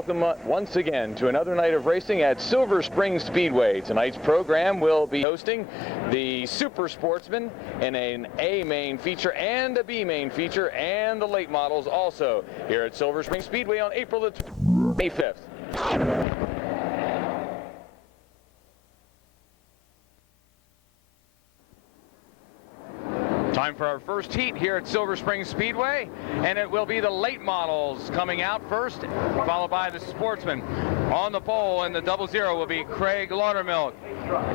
welcome once again to another night of racing at Silver Spring Speedway. Tonight's program will be hosting the Super Sportsman in an A main feature and a B main feature, and the late models also here at Silver Spring Speedway on April the 25th. Time for our first heat here at Silver Spring Speedway, and it will be the late models coming out first, followed by the Sportsman. On the pole in the 00 will be Craig Laudermilk.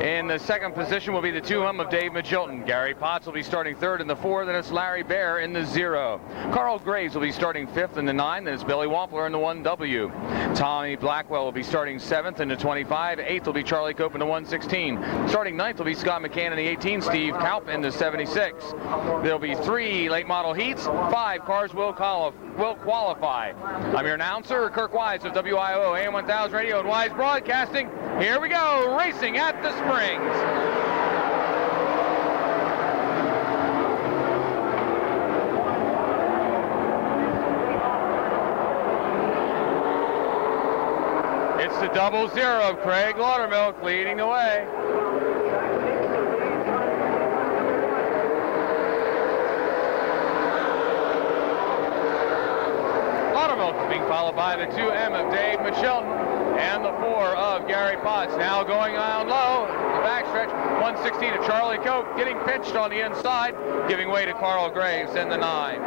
In the second position will be the 2M of Dave Magilton. Gary Potts will be starting third in the 4, then it's Larry Bear in the 0. Carl Graves will be starting 5th in the 9, then it's Billy Wampler in the 1W. Tommy Blackwell will be starting 7th in the 25, 8th will be Charlie Cope in the 116. Starting 9th will be Scott McCann in the 18, Steve Kaup in the 76. There'll be 3 late model heats, 5 cars will qualify. I'm your announcer, Kirk Wise of WIO AM 1000 Radio and Wise Broadcasting. Here we go, racing at the Springs. It's the 00 of Craig Laudermilk leading the way. Being followed by the 2M of Dave Magilton and the 4 of Gary Potts. Now going down low, the backstretch, 116 of Charlie Cope, getting pinched on the inside, giving way to Carl Graves in the 9.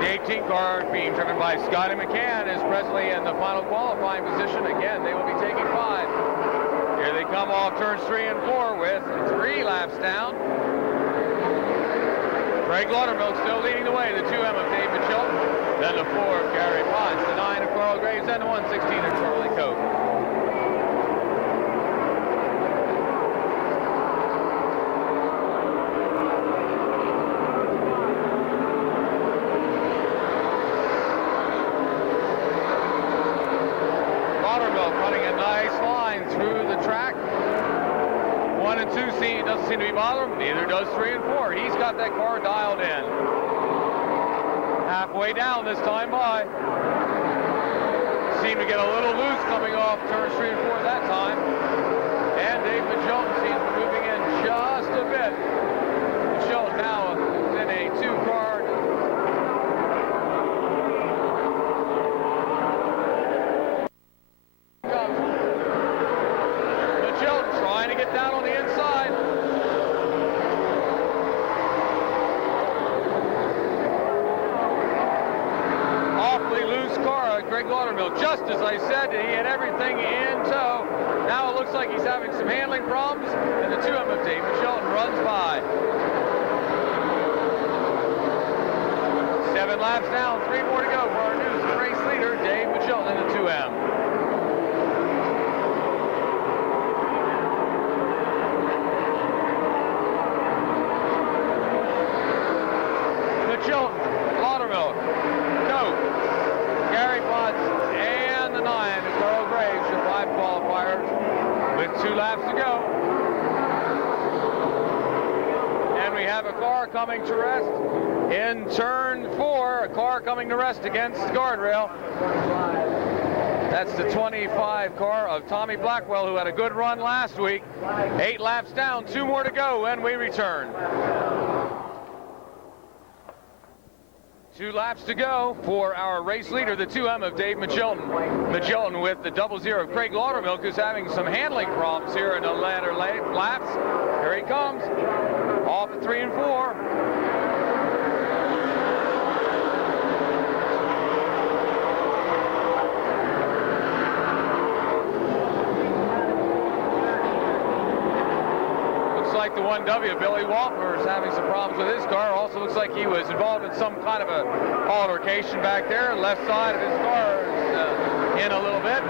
The 18 car being driven by Scotty McCann is presently in the final qualifying position. Again, they will be taking 5. Here they come off turns 3 and 4 with 3 laps down. Craig Laudermilk still leading the way, the 2M of Dave Magilton, then the 4 of Gary Potts, the 9 of Carl Graves, and the 116 of Charlie Cope. Laudermilk running a nice line through the track. 1 and 2 doesn't seem to be bothering him. Neither does 3 and 4. He's got that car dialed in. Halfway down this time by. Seemed to get a little loose coming off turns 3 and 4 that time. And Dave Magilton seems to be moving in just a bit. Magilton now in a 2-car. Trying to get down on the inside. Awfully loose car, Craig Laudermilk. Just as I said, he had everything in tow. Now it looks like he's having some handling problems, and the 2M of Dave Magilton runs by. 7 laps down, 3 more to go for our new race leader, Dave Magilton in the 2M. Magilton, Laudermilk, Cope, Gary Potts, and the 9 of Carl Graves, your 5 qualifiers with 2 laps to go. And we have a car coming to rest in turn 4, a car coming to rest against the guardrail. That's the 25 car of Tommy Blackwell, who had a good run last week. 8 laps down, 2 more to go when we return. 2 laps to go for our race leader, the 2M of Dave Magilton. Magilton with the 00 of Craig Laudermilk, who's having some handling problems here in the latter laps. Here he comes, off at 3 and 4. Like the 1W, Billy Wampler is having some problems with his car. Also looks like he was involved in some kind of a altercation back there. Left side of his car is in a little bit.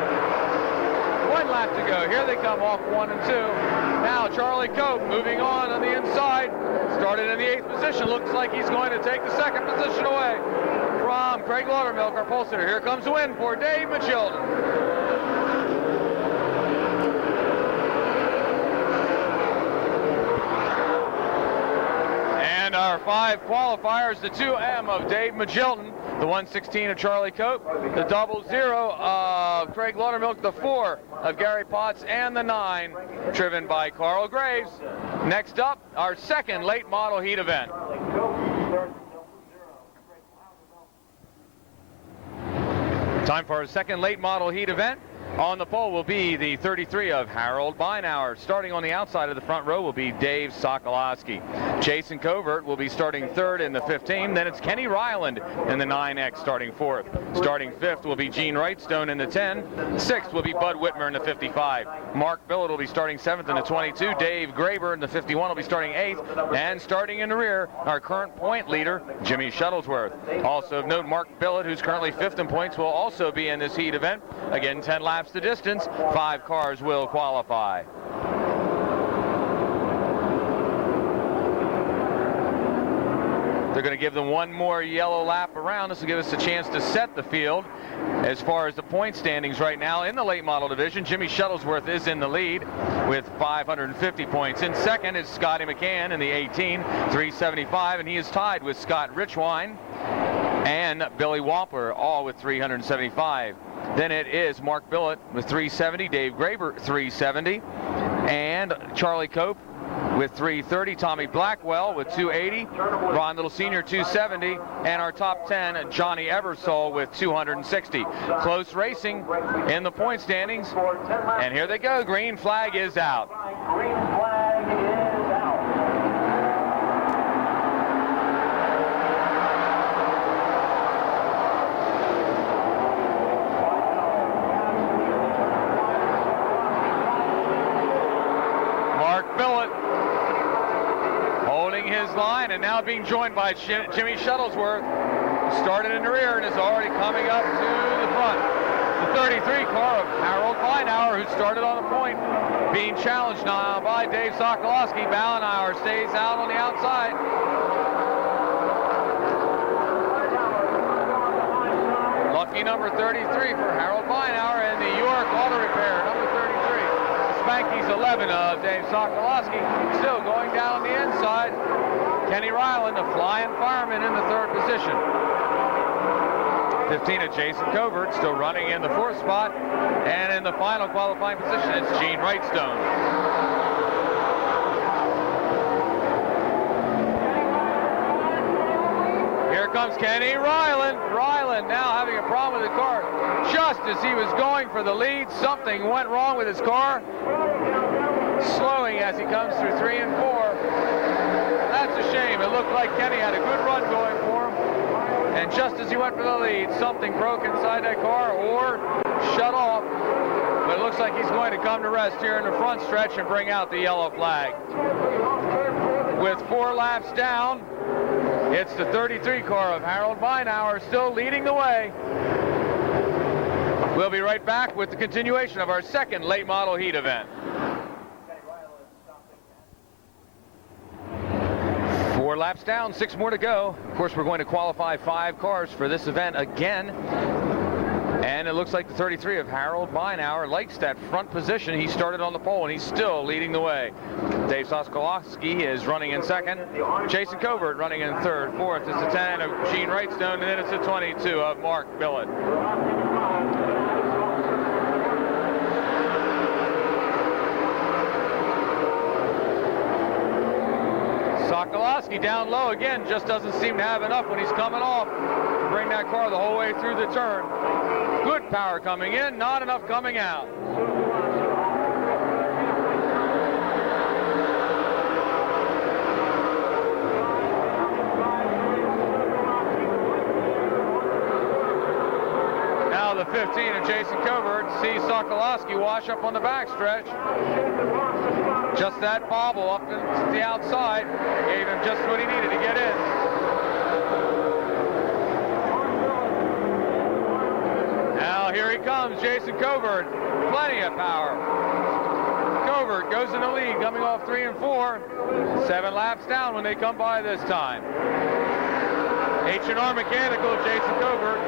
1 lap to go. Here they come off 1 and 2. Now Charlie Cope moving on the inside. Started in the 8th position. Looks like he's going to take the 2nd position away from Craig Laudermilk, our pole sitter. Here comes the win for Dave Magilton. our 5 qualifiers, the 2M of Dave Magilton, the 116 of Charlie Cope, the 00 of Craig Laudermilk, the 4 of Gary Potts, and the 9 driven by Carl Graves. Next up, our second late model heat event. Time for our second late model heat event. On the pole will be the 33 of Harold Beinauer. Starting on the outside of the front row will be Dave Sokolowski. Jason Covert will be starting third in the 15. Then it's Kenny Ryland in the 9X starting fourth. Starting fifth will be Gene Wrightstone in the 10. Sixth will be Bud Whitmer in the 55. Mark Billett will be starting seventh in the 22. Dave Graber in the 51 will be starting eighth. And starting in the rear, our current point leader, Jimmy Shuttlesworth. Also of note, Mark Billett, who's currently fifth in points, will also be in this heat event. Again, 10 laps the distance, 5 cars will qualify. They're going to give them one more yellow lap around. This will give us a chance to set the field. As far as the point standings right now in the late model division, Jimmy Shuttlesworth is in the lead with 550 points. In second is Scotty McCann in the 18, 375, and he is tied with Scott Richwine and Billy Wampler, all with 375. Then it is Mark Billett with 370, Dave Graber 370, and Charlie Cope with 330, Tommy Blackwell with 280, Ron Little Sr. 270, and our top 10, Johnny Eversole with 260. Close racing in the point standings, and here they go. Green flag is out. Green flag is out. Billett holding his line and now being joined by Jimmy Shuttlesworth, who started in the rear and is already coming up to the front. The 33 car of Harold Beinauer, who started on the point, being challenged now by Dave Sokolowski. Beinauer stays out on the outside. Lucky number 33 for Harold Beinauer and the York Auto Repair, number 33. Spanky's 11 of Dave Sokolowski, still going down the inside. Kenny Ryland, the flying fireman, in the third position. 15 of Jason Covert, still running in the fourth spot. And in the final qualifying position, it's Gene Wrightstone. Here comes Kenny Ryland. Ryland now having a problem with the car. Just as he was going for the lead, something went wrong with his car. Slowing as he comes through 3 and 4. That's a shame. It looked like Kenny had a good run going for him. And just as he went for the lead, something broke inside that car or shut off. But it looks like he's going to come to rest here in the front stretch and bring out the yellow flag. With 4 laps down, it's the 33 car of Harold Beinauer still leading the way. We'll be right back with the continuation of our second late model heat event. 4 laps down, 6 more to go. Of course, we're going to qualify 5 cars for this event again. And it looks like the 33 of Harold Beinauer likes that front position. He started on the pole, and he's still leading the way. Dave Sokolowski is running in second. Jason Covert running in third. Fourth is the 10 of Gene Wrightstone, and then it's the 22 of Mark Billett. Sokolowski down low again, just doesn't seem to have enough when he's coming off to bring that car the whole way through the turn. Good power coming in, not enough coming out. Now the 15 of Jason Covert sees Sokolowski wash up on the backstretch. Just that bobble up to the outside gave him just what he needed to get in. Now here he comes, Jason Covert. Plenty of power. Covert goes in the lead, coming off 3 and 4. 7 laps down when they come by this time. H&R Mechanical, Jason Covert.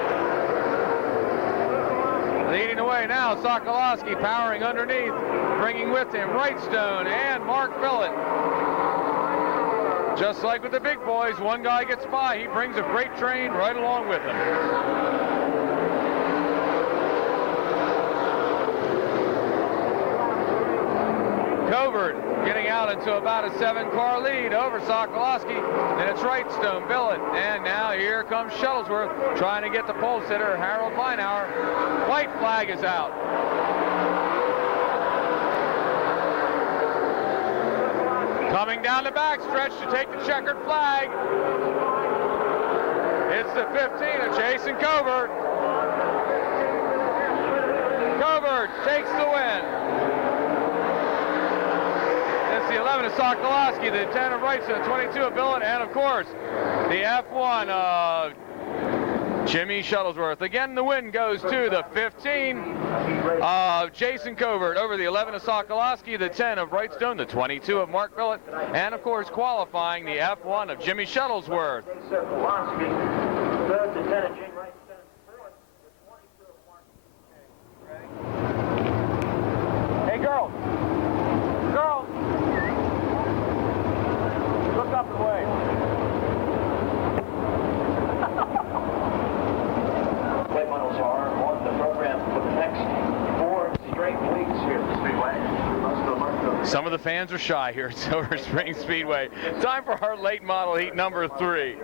Leading the way now, Sokolowski powering underneath, bringing with him Wrightstone and Mark Billett. Just like with the big boys, one guy gets by, he brings a freight train right along with him. Covert getting out into about a 7-car lead over Sokolowski. Then it's Wrightstone, Billet, and now here comes Shuttlesworth trying to get the pole sitter, Harold Meinauer. White flag is out. Coming down the backstretch to take the checkered flag. It's the 15 of Jason Covert. Covert takes the win. It's the 11 of Sokolowski, the 10 of Wrightstone, the 22 of Billet, and of course, the F1 of Jimmy Shuttlesworth. Again, the win goes to the 15 of Jason Covert over the 11 of Sokolowski, the 10 of Wrightstone, the 22 of Mark Billet, and of course qualifying the F1 of Jimmy Shuttlesworth. Hey girls, look up and wave. Late models are on the program for the next 4 straight weeks here at the Speedway. Some of the fans are shy here at Silver Spring Speedway. Time for our late model heat number 3.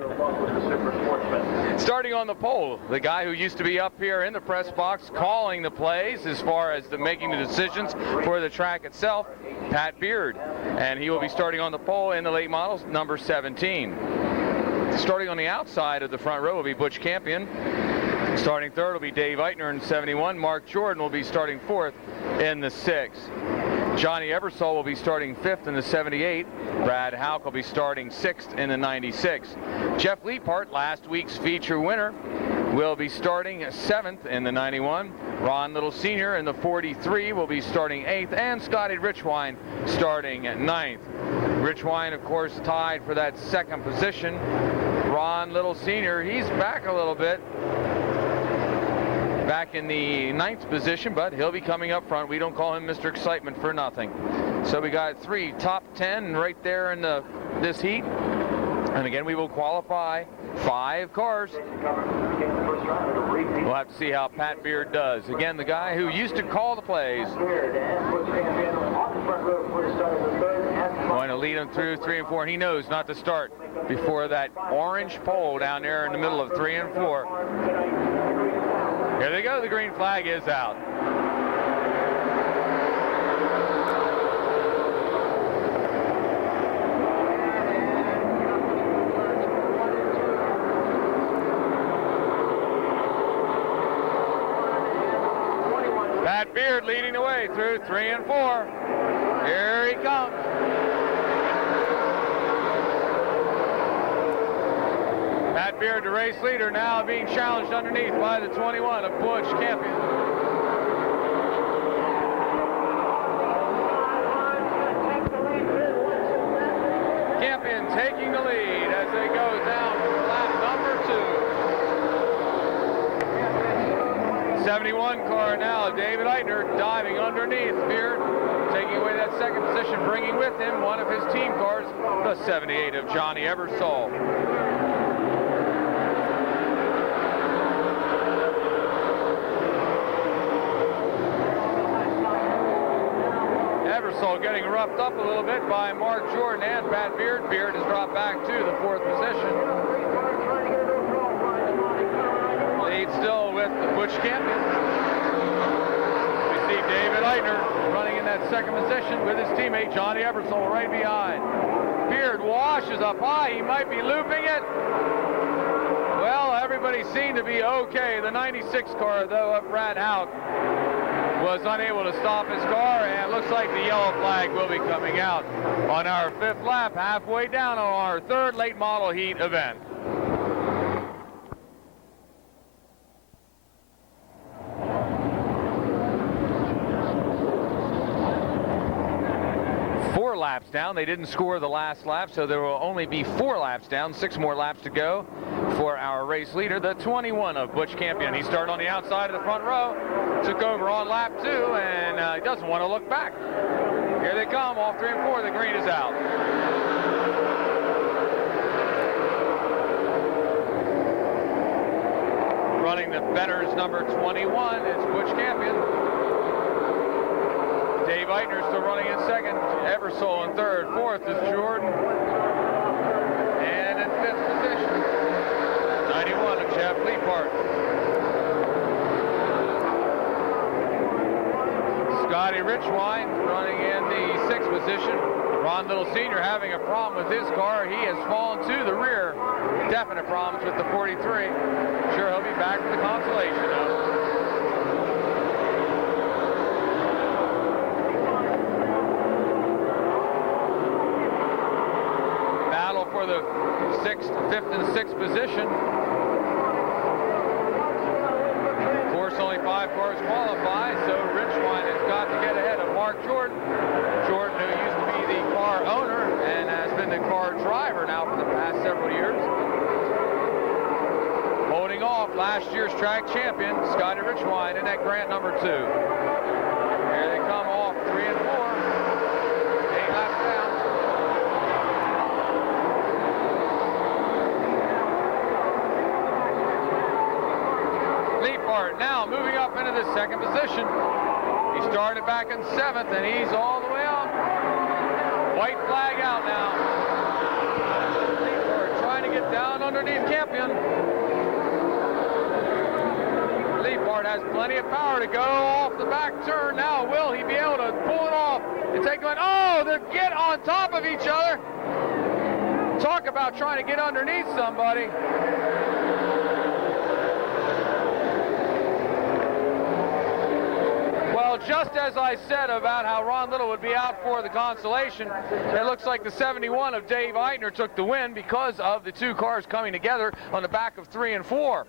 Starting on the pole, the guy who used to be up here in the press box calling the plays as far as making the decisions for the track itself, Pat Beard. And he will be starting on the pole in the late models, number 17. Starting on the outside of the front row will be Butch Campion. Starting third will be Dave Eitner in 71. Mark Jordan will be starting fourth in the 6. Johnny Ebersol will be starting 5th in the 78. Brad Houck will be starting 6th in the 96. Jeff Leapart, last week's feature winner, will be starting 7th in the 91. Ron Little Sr. in the 43 will be starting 8th, and Scotty Richwine starting at 9th. Richwine, of course, tied for that 2nd position. Ron Little Sr., he's back a little bit. Back in the 9th position, but he'll be coming up front. We don't call him Mr. Excitement for nothing. So we got 3 top 10 right there in this heat. And again, we will qualify 5 cars. We'll have to see how Pat Beard does. Again, the guy who used to call the plays. Going to lead him through 3 and 4, and he knows not to start before that orange pole down there in the middle of 3 and 4. Here they go, the green flag is out. Pat Beard leading the way through 3 and 4. Here he comes. Pat Beard, the race leader, now being challenged underneath by the 21 of Butch Campion. Campion taking the lead as they go down for lap number 2. 71 car now, David Eitner diving underneath Beard, taking away that 2nd position, bringing with him one of his team cars, the 78 of Johnny Ebersol. Ebersol getting roughed up a little bit by Mark Jordan and Pat Beard. Beard has dropped back to the 4th position. Lead still with Butch Campion. We see David Eitner running in that 2nd position with his teammate Johnny Ebersol right behind. Beard washes up high. He might be looping it. Well, everybody seemed to be okay. The 96 car, though, of Brad Houck was unable to stop his car, and looks like the yellow flag will be coming out on our 5th lap, halfway down on our 3rd late model heat event. Laps down. They didn't score the last lap, so there will only be 4 laps down, 6 more laps to go for our race leader, the 21 of Butch Campion. He started on the outside of the front row, took over on lap 2, and he doesn't want to look back. Here they come, off 3 and 4, the green is out. Running the Benners number 21 is Butch Campion. Dave Eitner still running in second. Eversole in third. Fourth is Jordan. And in fifth position, 91 of Jeff Leapart. Scotty Richwine running in the sixth position. Ron Little Sr. having a problem with his car. He has fallen to the rear. Definite problems with the 43. Sure, he'll be back for the consolation though. Battle for the fifth and sixth position. Of course, only 5 cars qualify, so Richwine has got to get ahead of Mark Jordan. Jordan, who used to be the car owner and has been the car driver now for the past several years. Holding off last year's track champion, Scotty Richwine, in that Grant number 2. Here they come off 3 and 4. 8 laps down. Leapart now moving up into the second position. He started back in 7th and he's all the way up. White flag out now. Leapart trying to get down underneath Campion. Leapart has plenty of power to go off the back turn. Now will he be able to pull it off and take one? Oh, they get on top of each other. Talk about trying to get underneath somebody. Well, just as I said about how Ron Little would be out for the consolation, it looks like the 71 of Dave Eitner took the win because of the 2 cars coming together on the back of 3 and 4.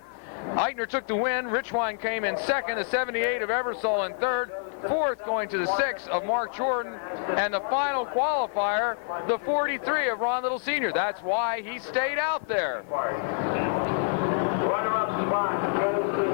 Eitner took the win. Richwine came in second. The 78 of Eversole in third. Fourth going to the 6 of Mark Jordan. And the final qualifier, the 43 of Ron Little Sr. That's why he stayed out there. Runner-up spot goes to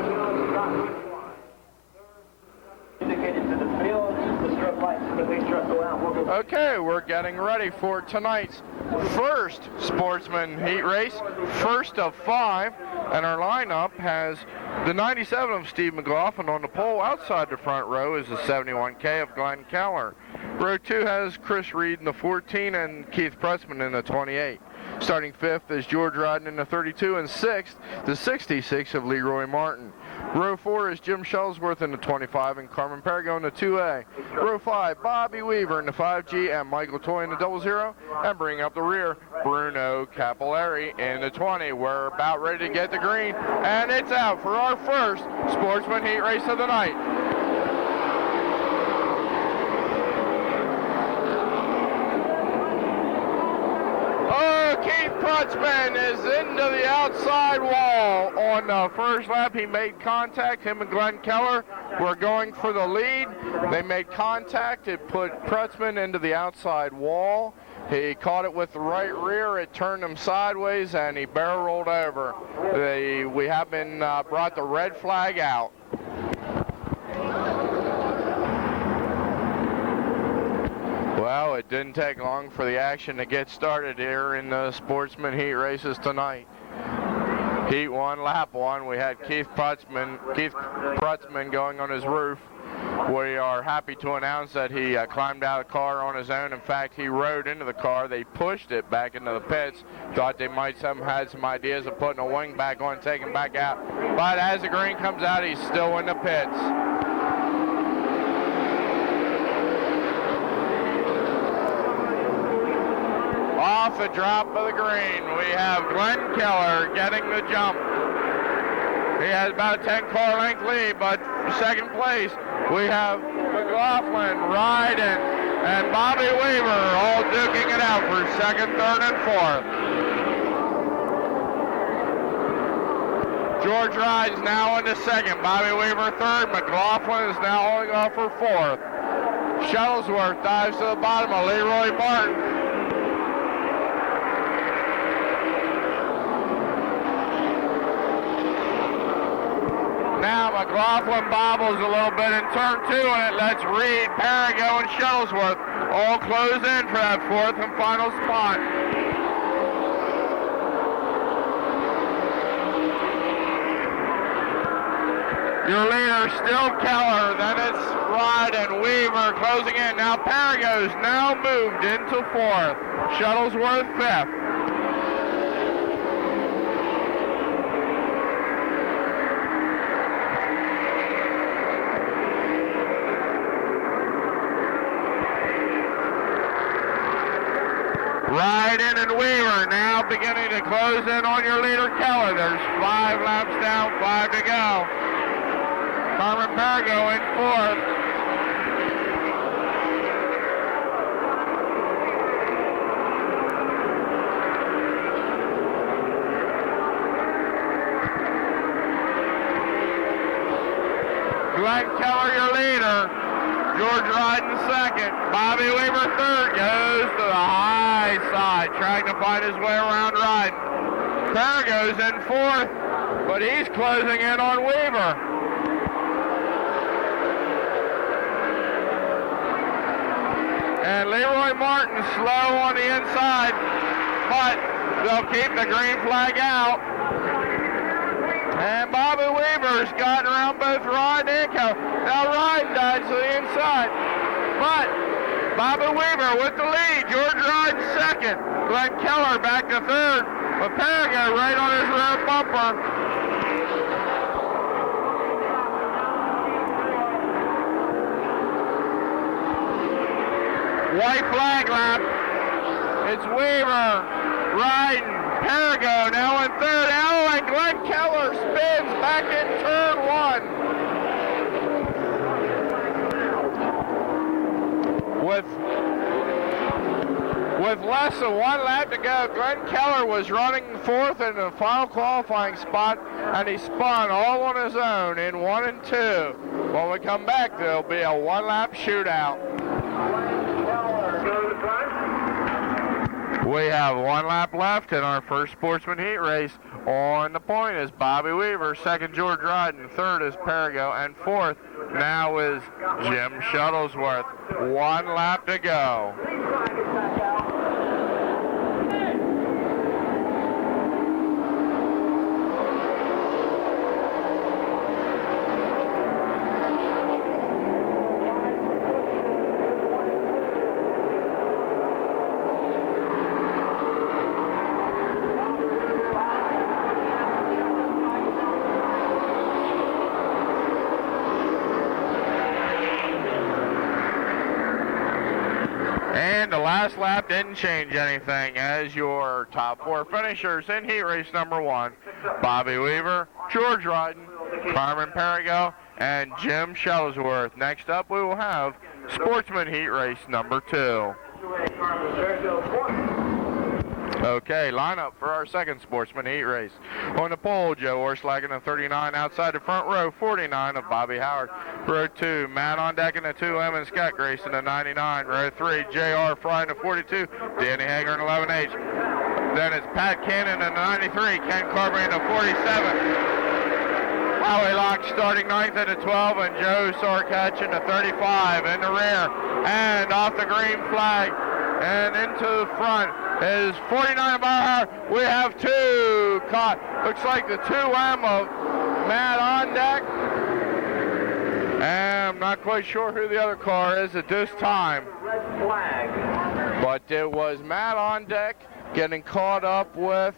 indicated to the field. The strip lights and the big truck go out. We'll go. Okay, we're getting ready for tonight's first Sportsman heat race, first of 5, and our lineup has the 97 of Steve McLaughlin on the pole. Outside the front row is the 71K of Glenn Keller. Row 2 has Chris Reed in the 14 and Keith Pressman in the 28. Starting 5th is George Rodden in the 32, and 6th, the 66 of Leroy Martin. Row 4 is Jim Shellsworth in the 25 and Carmen Perigo in the 2A. Row 5, Bobby Weaver in the 5G and Michael Toy in the 00. And bringing up the rear, Bruno Capilleri in the 20. We're about ready to get the green, and it's out for our first Sportsman heat race of the night. Keith Prutzman is into the outside wall on the first lap. He made contact. Him and Glenn Keller were going for the lead. They made contact. It put Prutzman into the outside wall. He caught it with the right rear. It turned him sideways, and he barrel rolled over. We have been brought the red flag out. Well, it didn't take long for the action to get started here in the Sportsman heat races tonight. Heat 1, lap 1, we had Keith Prutzman going on his roof. We are happy to announce that he climbed out of the car on his own. In fact, he rode into the car. They pushed it back into the pits. Thought they might had some ideas of putting a wing back on, taking back out. But as the green comes out, he's still in the pits. Off the drop of the green, we have Glenn Keller getting the jump. He has about a 10-car length lead, but second place, we have McLaughlin, Ryden, and Bobby Weaver all duking it out for second, third, and fourth. George Ryden's now into second, Bobby Weaver third, McLaughlin is now holding off for fourth. Shuttlesworth dives to the bottom of Leroy Martin. Now McLaughlin bobbles a little bit in turn 2, and it lets Reed, Perigo, and Shuttlesworth all close in for that fourth and final spot. Your leader still Keller, then it's Ride and Weaver closing in. Now Parago's now moved into 4th. Shuttlesworth 5th. Ride in and Weaver now beginning to close in on your leader Keller. There's 5 laps down, 5 to go. Carmen Parago in 4th. Glenn Keller your leader. George Ryden 2nd. Bobby Weaver 3rd. Goes to the high side, trying to find his way around Ryden. Parago's in 4th, but he's closing in on Weaver. And Leroy Martin slow on the inside, but they'll keep the green flag out. And Bobby Weaver's gotten around both Ryden and Keller. Now Ryden died to the inside, but Bobby Weaver with the lead. George Ryden 2nd. Glenn Keller back to 3rd, but Parago right on his rear bumper. White flag lap. It's Weaver, Ryden, Parago now in 3rd. Oh, and Glenn Keller spins back in turn 1. With less than 1 lap to go, Glenn Keller was running 4th in the final qualifying spot, and he spun all on his own in 1 and 2. When we come back, there'll be a 1-lap shootout. We have 1 lap left in our first Sportsman heat race. On the point is Bobby Weaver, 2nd George Ryden, 3rd is Parago, and 4th now is Jim Shuttlesworth. 1 lap to go. And the last lap didn't change anything as your top 4 finishers in heat race number 1. Bobby Weaver, George Ryden, Carmen Parago, and Jim Shuttlesworth. Next up we will have Sportsman heat race number 2. Okay, lineup for our second Sportsman heat race. On the pole, Joe Orslack in the 39, outside the front row, 49 of Bobby Howard. Row 2, Matt on deck in the 2M and Scott Grace in the 99. Row 3, J.R. Fry in the 42, Danny Hager in 11H. Then it's Pat Cannon in the 93, Ken Carver in the 47. Howie Locke starting 9th in the 12, and Joe Sarkach in the 35 in the rear. And off the green flag and into the front is 49 of our. We have 2 caught. Looks like the 2M of Matt on deck. And I'm not quite sure who the other car is at this time. But it was Matt on deck getting caught up with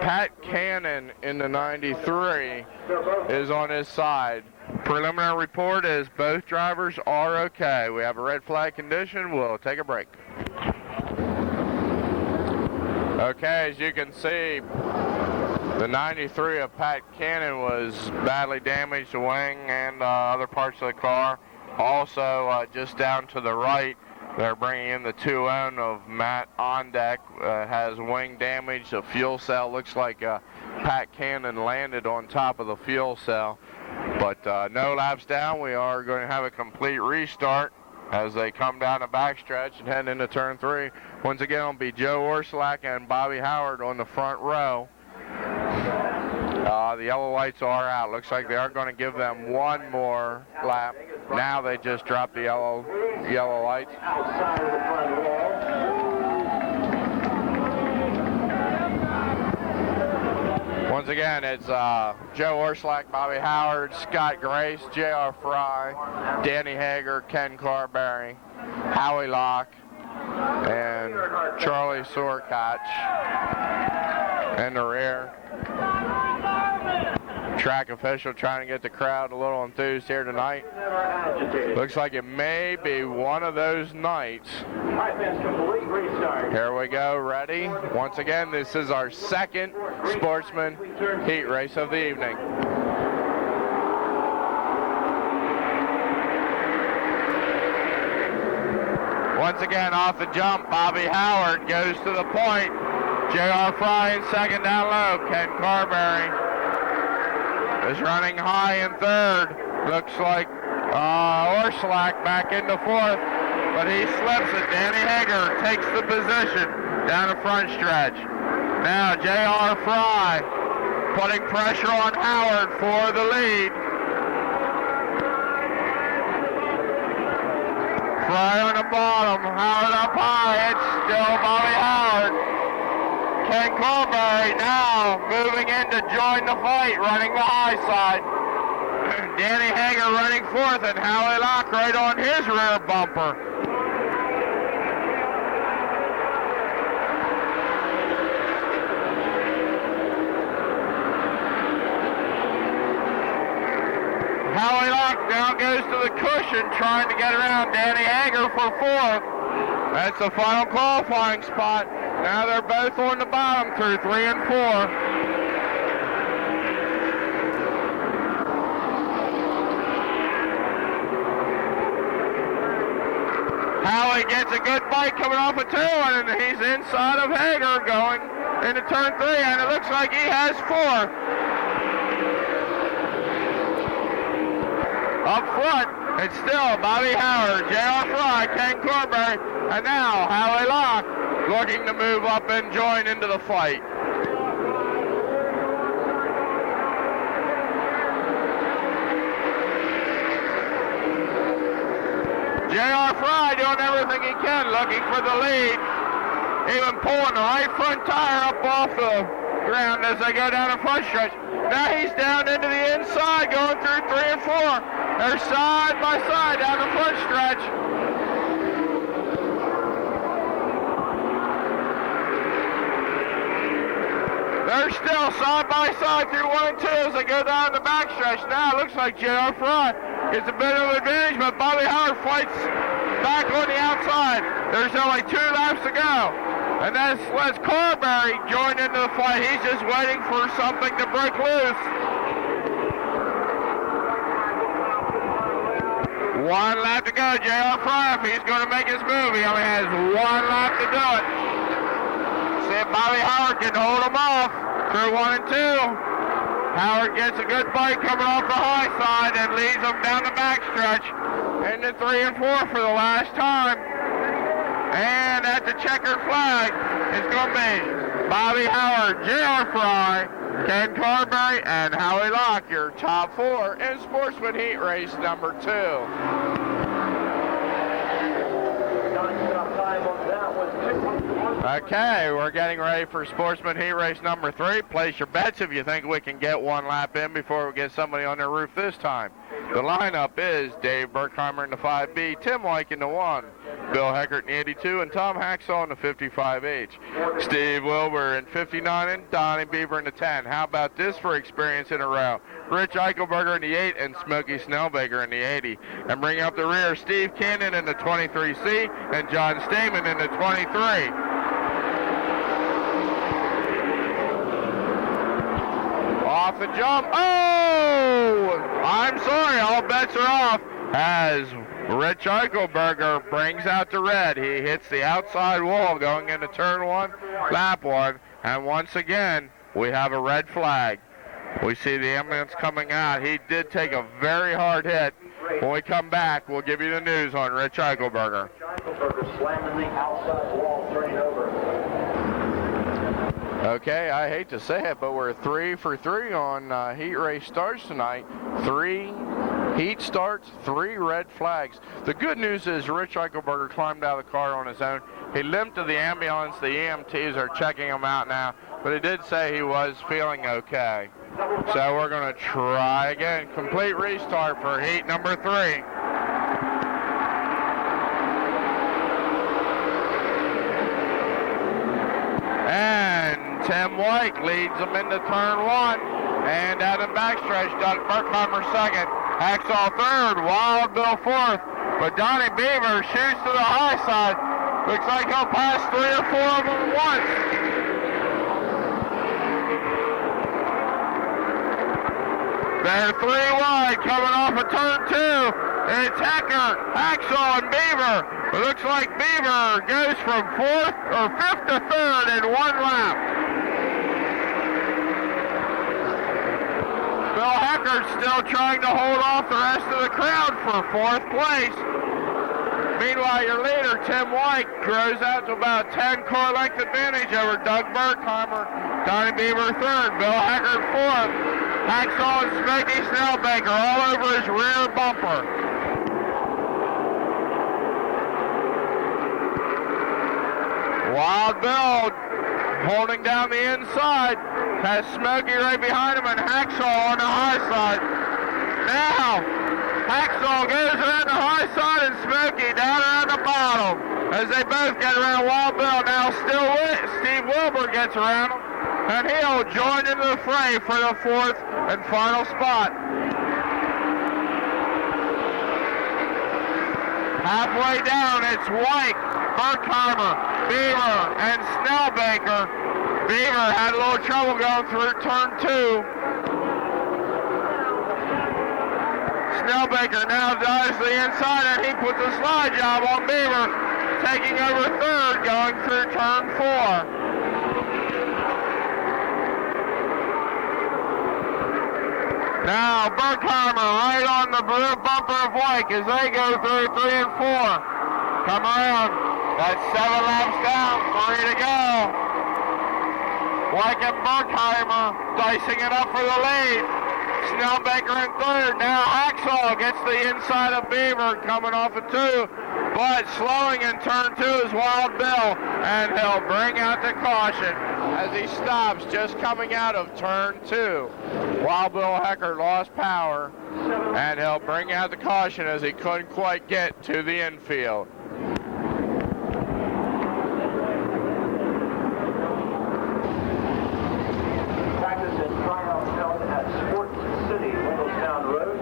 Pat Cannon in the 93 is on his side. Preliminary report is both drivers are okay. We have a red flag condition. We'll take a break. Okay, as you can see, the 93 of Pat Cannon was badly damaged, the wing and other parts of the car. Also, just down to the right, they're bringing in the 2M of Matt on deck. Has wing damage. The fuel cell looks like Pat Cannon landed on top of the fuel cell. But no laps down. We are going to have a complete restart as they come down the backstretch and head into turn 3. Once again, it'll be Joe Orslack and Bobby Howard on the front row. The yellow lights are out. Looks like they are going to give them one more lap. Now they just dropped the yellow lights. Once again, it's Joe Orslack, Bobby Howard, Scott Grace, J.R. Fry, Danny Hager, Ken Carberry, Howie Locke, and Charlie Sorkatch in the rear. Track official trying to get the crowd a little enthused here tonight. Looks like it may be one of those nights. Here we go, ready? Once again, this is our second Sportsman heat race of the evening. Once again, off the jump, Bobby Howard goes to the point. J.R. Fry in second down low. Ken Carberry is running high in third. Looks like Orslack back into fourth, but he slips it. Danny Hager takes the position down the front stretch. Now J.R. Fry putting pressure on Howard for the lead. Fry on the bottom, Howard up high. It's still Bobby Howard. Ken Carberry now moving in to join the fight, running the high side. Danny Hager running fourth, and Howie Locke right on his rear bumper. Howie Locke now goes to the cushion, trying to get around Danny Hager for fourth. That's the final qualifying spot. Now they're both on the bottom through 3 and 4. Howie gets a good bite coming off a 2, and he's inside of Hager going into turn 3, and it looks like he has 4. Up front, it's still Bobby Howard, J.R. Fry, Ken Carberry, and now Howie Locke looking to move up and join into the fight. J.R. Fry doing everything he can, looking for the lead. Even pulling the right front tire up off the ground as they go down the front stretch. Now he's down into the inside, going through 3 and 4. They're side by side down the front stretch. They're still side by side through 1 and 2 as they go down the back stretch. Now it looks like J.R. Fry gets a bit of advantage, but Bobby Howard fights back on the outside. There's only 2 laps to go. And that's Les Carberry joined into the fight. He's just waiting for something to break loose. 1 lap to go. J.R. Fry, if he's going to make his move, he only has 1 lap to do it. See if Bobby Howard can hold him off through 1 and 2. Howard gets a good bite coming off the high side and leads him down the back stretch into 3 and 4 for the last time. And at the checkered flag, it's going to be Bobby Howard, J.R. Fry, Ken Carberry, and Howie Locke, your top 4 in Sportsman Heat Race number 2. Okay, we're getting ready for Sportsman Heat Race number 3. Place your bets if you think we can get 1 lap in before we get somebody on their roof this time. The lineup is Dave Burkheimer in the 5B, Tim Wyke in the 1, Bill Heckert in the 82, and Tom Hacksaw in the 55H. Steve Wilbur in 59 and Donnie Beaver in the 10. How about this for experience in a row? Rich Eichelberger in the 8 and Smokey Snellbaker in the 80. And bringing up the rear, Steve Cannon in the 23C and John Stamen in the 23. Off the jump. Oh! I'm sorry, all bets are off as Rich Eichelberger brings out the red. He hits the outside wall going into turn 1, lap 1, and once again, we have a red flag. We see the ambulance coming out. He did take a very hard hit. When we come back, we'll give you the news on Rich Eichelberger. Slamming the outside wall, turning over. Okay, I hate to say it, but we're 3 for 3 on heat race starts tonight. 3 heat starts, 3 red flags. The good news is Rich Eichelberger climbed out of the car on his own. He limped to the ambulance. The EMTs are checking him out now. but he did say he was feeling okay. So we're going to try again. Complete restart for heat number 3. And Tim White leads them into turn 1. And out in backstretch, Doug Burkheimer second. Hacksaw third, Wild Bill fourth. But Donnie Beaver shoots to the high side. Looks like he'll pass 3 or 4 of them at once. They're 3 wide coming off of turn 2. It's Hecker, Hacksaw, and Beaver. It looks like Beaver goes from 5th to 3rd in 1 lap. Bill Hecker's still trying to hold off the rest of the crowd for 4th place. Meanwhile, your leader, Tim White, grows out to about 10 car length advantage over Doug Berkheimer. Donnie Beaver 3rd, Bill Hecker 4th. Hacksaw and Smokey Snellbaker all over his rear bumper. Wild Bill holding down the inside. Has Smokey right behind him and Hacksaw on the high side. Now, Hacksaw goes around the high side and Smokey down around the bottom. As they both get around Wild Bill. Now still Steve Wilbur gets around him. And he'll join into the fray for the 4th and final spot. Halfway down, it's White, Berkheimer, Beaver, and Snellbaker. Beaver had a little trouble going through turn 2. Snellbaker now dives to the inside and he puts a slide job on Beaver, taking over 3rd going through turn 4. Now Berkheimer right on the rear bumper of White as they go through 3 and 4. Come around. That's 7 laps down, 3 to go. White and Berkheimer dicing it up for the lead. Snellbaker in 3rd. Now Hacksaw gets the inside of Beaver coming off of 2. But slowing in turn 2 is Wild Bill. And he'll bring out the caution as he stops just coming out of turn 2. Wild Bill Hecker lost power, and he'll bring out the caution as he couldn't quite get to the infield. Practice and tryout held at Sports City, Windletown Road.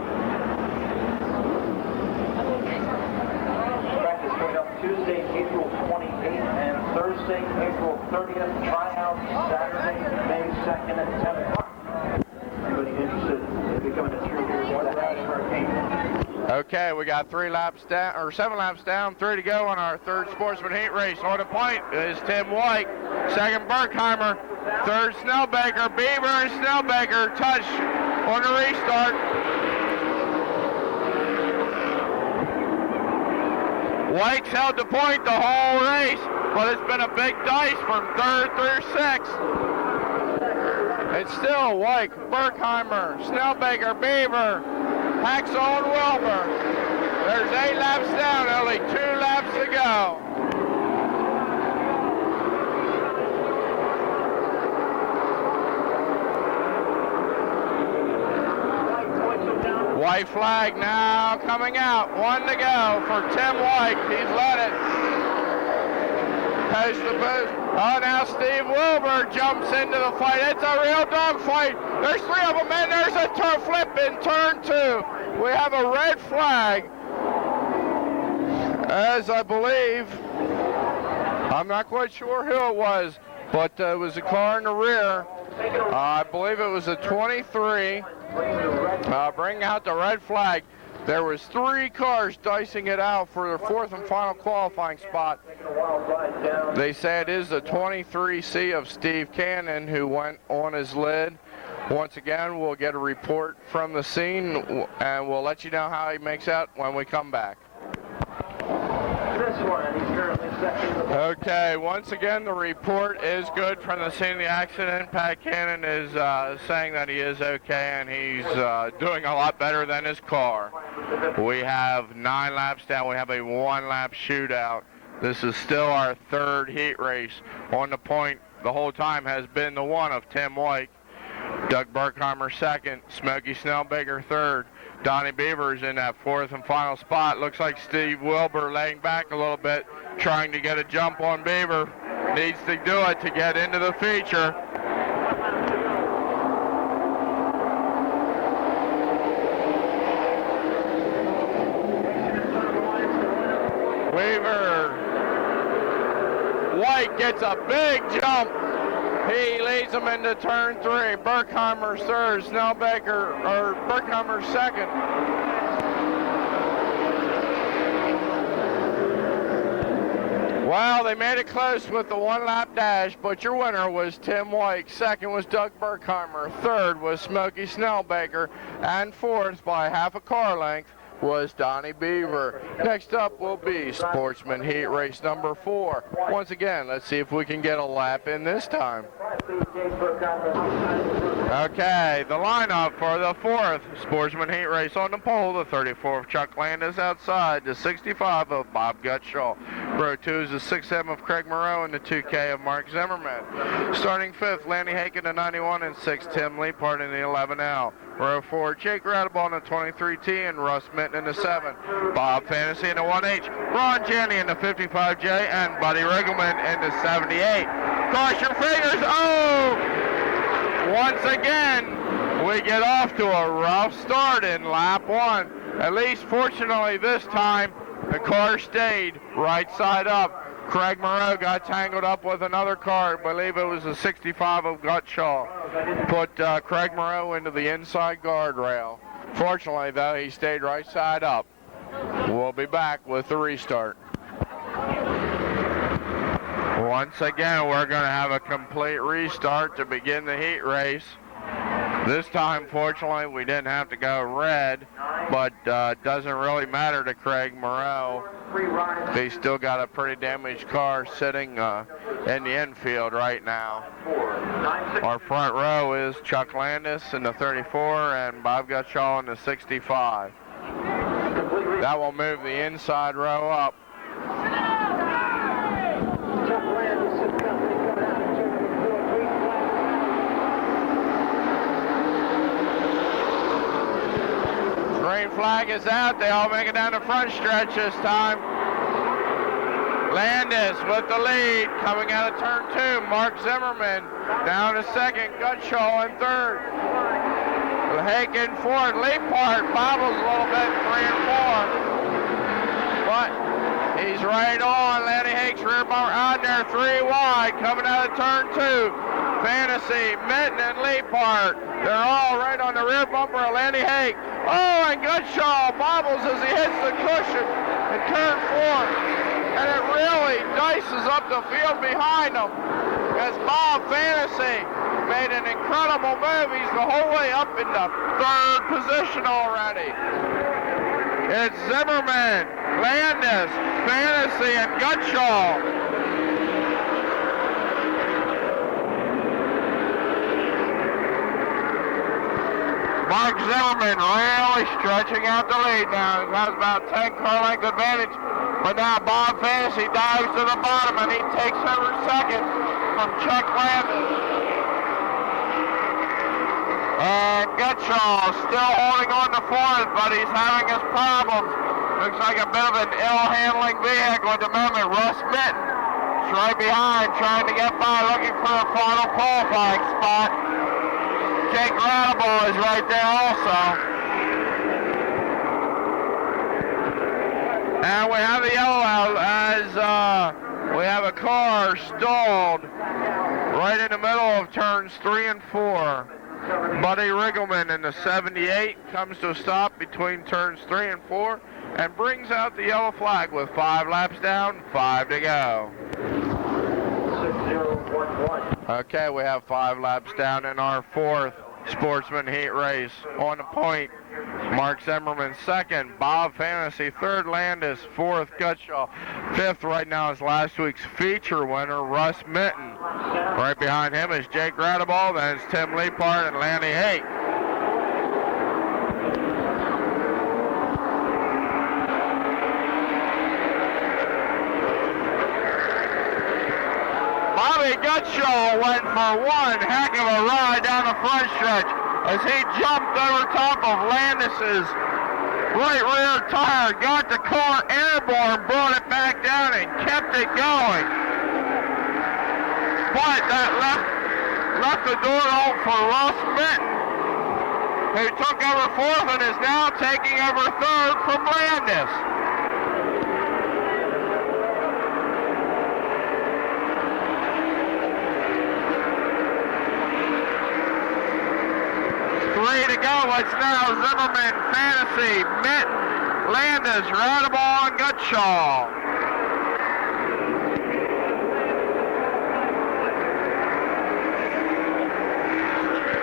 Practice going up Tuesday, April 28th, and Thursday, April 30th. Tryout Saturday, May 2nd at 10 o'clock. Anybody interested in becoming a cheerleader for that hurricane? Okay, we got 7 laps down, 3 to go on our 3rd Sportsman heat race. On the point is Tim White, 2nd Berkheimer, 3rd Snellbaker. Beaver and Snellbaker touch on the restart. White's held the point the whole race, but it's been a big dice from 3rd through 6th. It's still White, Berkheimer, Snellbaker, Beaver, Hacksaw, and Wilbur. There's 8 laps down, only 2 laps to go. White flag now coming out. 1 to go for Tim White. He's led it. Post to post. Oh, now Steve Wilbur jumps into the fight. It's a real dog fight. There's 3 of them, and there's a flip in turn 2. We have a red flag, as I believe, I'm not quite sure who it was, but it was a car in the rear. I believe it was a 23. Bring out the red flag. There was 3 cars dicing it out for their 4th and final qualifying spot. They say it is the 23C of Steve Cannon who went on his lid. Once again, we'll get a report from the scene, and we'll let you know how he makes out when we come back. Okay, once again, the report is good from the scene of the accident. Pat Cannon is saying that he is okay, and he's doing a lot better than his car. We have 9 laps down. We have a 1-lap shootout. This is still our 3rd heat race. On the point the whole time has been the one of Tim White. Doug Burkheimer second, Smokey Snellbaker third. Donnie Beaver's in that fourth and final spot. Looks like Steve Wilbur laying back a little bit, trying to get a jump on Beaver. Needs to do it to get into the feature. White gets a big jump. He leads him into turn 3. Burkheimer third, Burkheimer second. Well, they made it close with the one-lap dash, but your winner was Tim White. Second was Doug Burkheimer. Third was Smokey Snellbaker. And fourth, by half a car length, was Donnie Beaver. Next up will be Sportsman Heat Race number 4. Once again, let's see if we can get a lap in this time. Okay, the lineup for the 4th Sportsman Heat Race on the pole, the 34 of Chuck Landis outside, the 65 of Bob Gutshaw. Row 2 is the 6M of Craig Moreau and the 2K of Mark Zimmerman. Starting 5th, Lanny Hake in the 91 and 6, Tim Leapart in the 11L. Row 4, Jake Radable in the 23T and Russ Minton in the 7. Bob Fantasy in the 1H, Ron Janney in the 55J, and Buddy Riggleman in the 78. Cross your fingers, oh! Once again, we get off to a rough start in lap 1. At least, fortunately, this time, the car stayed right side up. Craig Moreau got tangled up with another car. I believe it was the 65 of Gutshaw. Put Craig Moreau into the inside guardrail. Fortunately, though, he stayed right side up. We'll be back with the restart. Once again, we're going to have a complete restart to begin the heat race. This time, fortunately, we didn't have to go red, but doesn't really matter to Craig Moreau. He's still got a pretty damaged car sitting in the infield right now. Our front row is Chuck Landis in the 34 and Bob Gutshaw in the 65. That will move the inside row up. Green flag is out. They all make it down the front stretch this time. Landis with the lead coming out of turn 2. Mark Zimmerman down to second. Gutshaw in third. Hake in fourth. Leapart bobbles a little bit, 3 and 4. But he's right on. Lanny Hake's rear bumper out there, 3 wide, coming out of turn 2. Fantasy, Minton, and Leapart. They're all right on the rear bumper of Lanny Hake. Oh, and Gutshaw bobbles as he hits the cushion in turn 4. And it really dices up the field behind him as Bob Fantasy made an incredible move. He's the whole way up in the 3rd position already. It's Zimmerman, Landis, Fantasy, and Gutshaw. Mark Zimmerman really stretching out the lead now. He has about 10 car length advantage. But now Bob Fantasy dives to the bottom and he takes over second from Chuck Landis. And Gutshaw still holding on to 4th, but he's having his problems. Looks like a bit of an ill-handling vehicle at the moment. Russ Minton is right behind, trying to get by, looking for a final qualifying spot. Jake Radable is right there also. And we have the yellow out as we have a car stalled right in the middle of turns 3 and 4. Buddy Riggleman in the 78 comes to a stop between turns 3 and 4 and brings out the yellow flag with 5 laps down, 5 to go. 6011. Okay, we have 5 laps down in our 4th Sportsman Heat Race. On the point, Mark Zimmerman second, Bob Fantasy third, Landis fourth, Gutshaw fifth. Right now is last week's feature winner, Russ Minton. Right behind him is Jake Radable, then it's Tim Leapart and Lanny Hake. Bob Bobby Gutshaw went for one heck of a ride down the front stretch as he jumped over top of Landis's right rear tire, got the car airborne, brought it back down, and kept it going. But that left the door open for Russ Minton, who took over fourth and is now taking over third from Landis. Three to go. It's now Zimmerman, Fantasy, Minton, Landis, Radeball, and Gutshaw.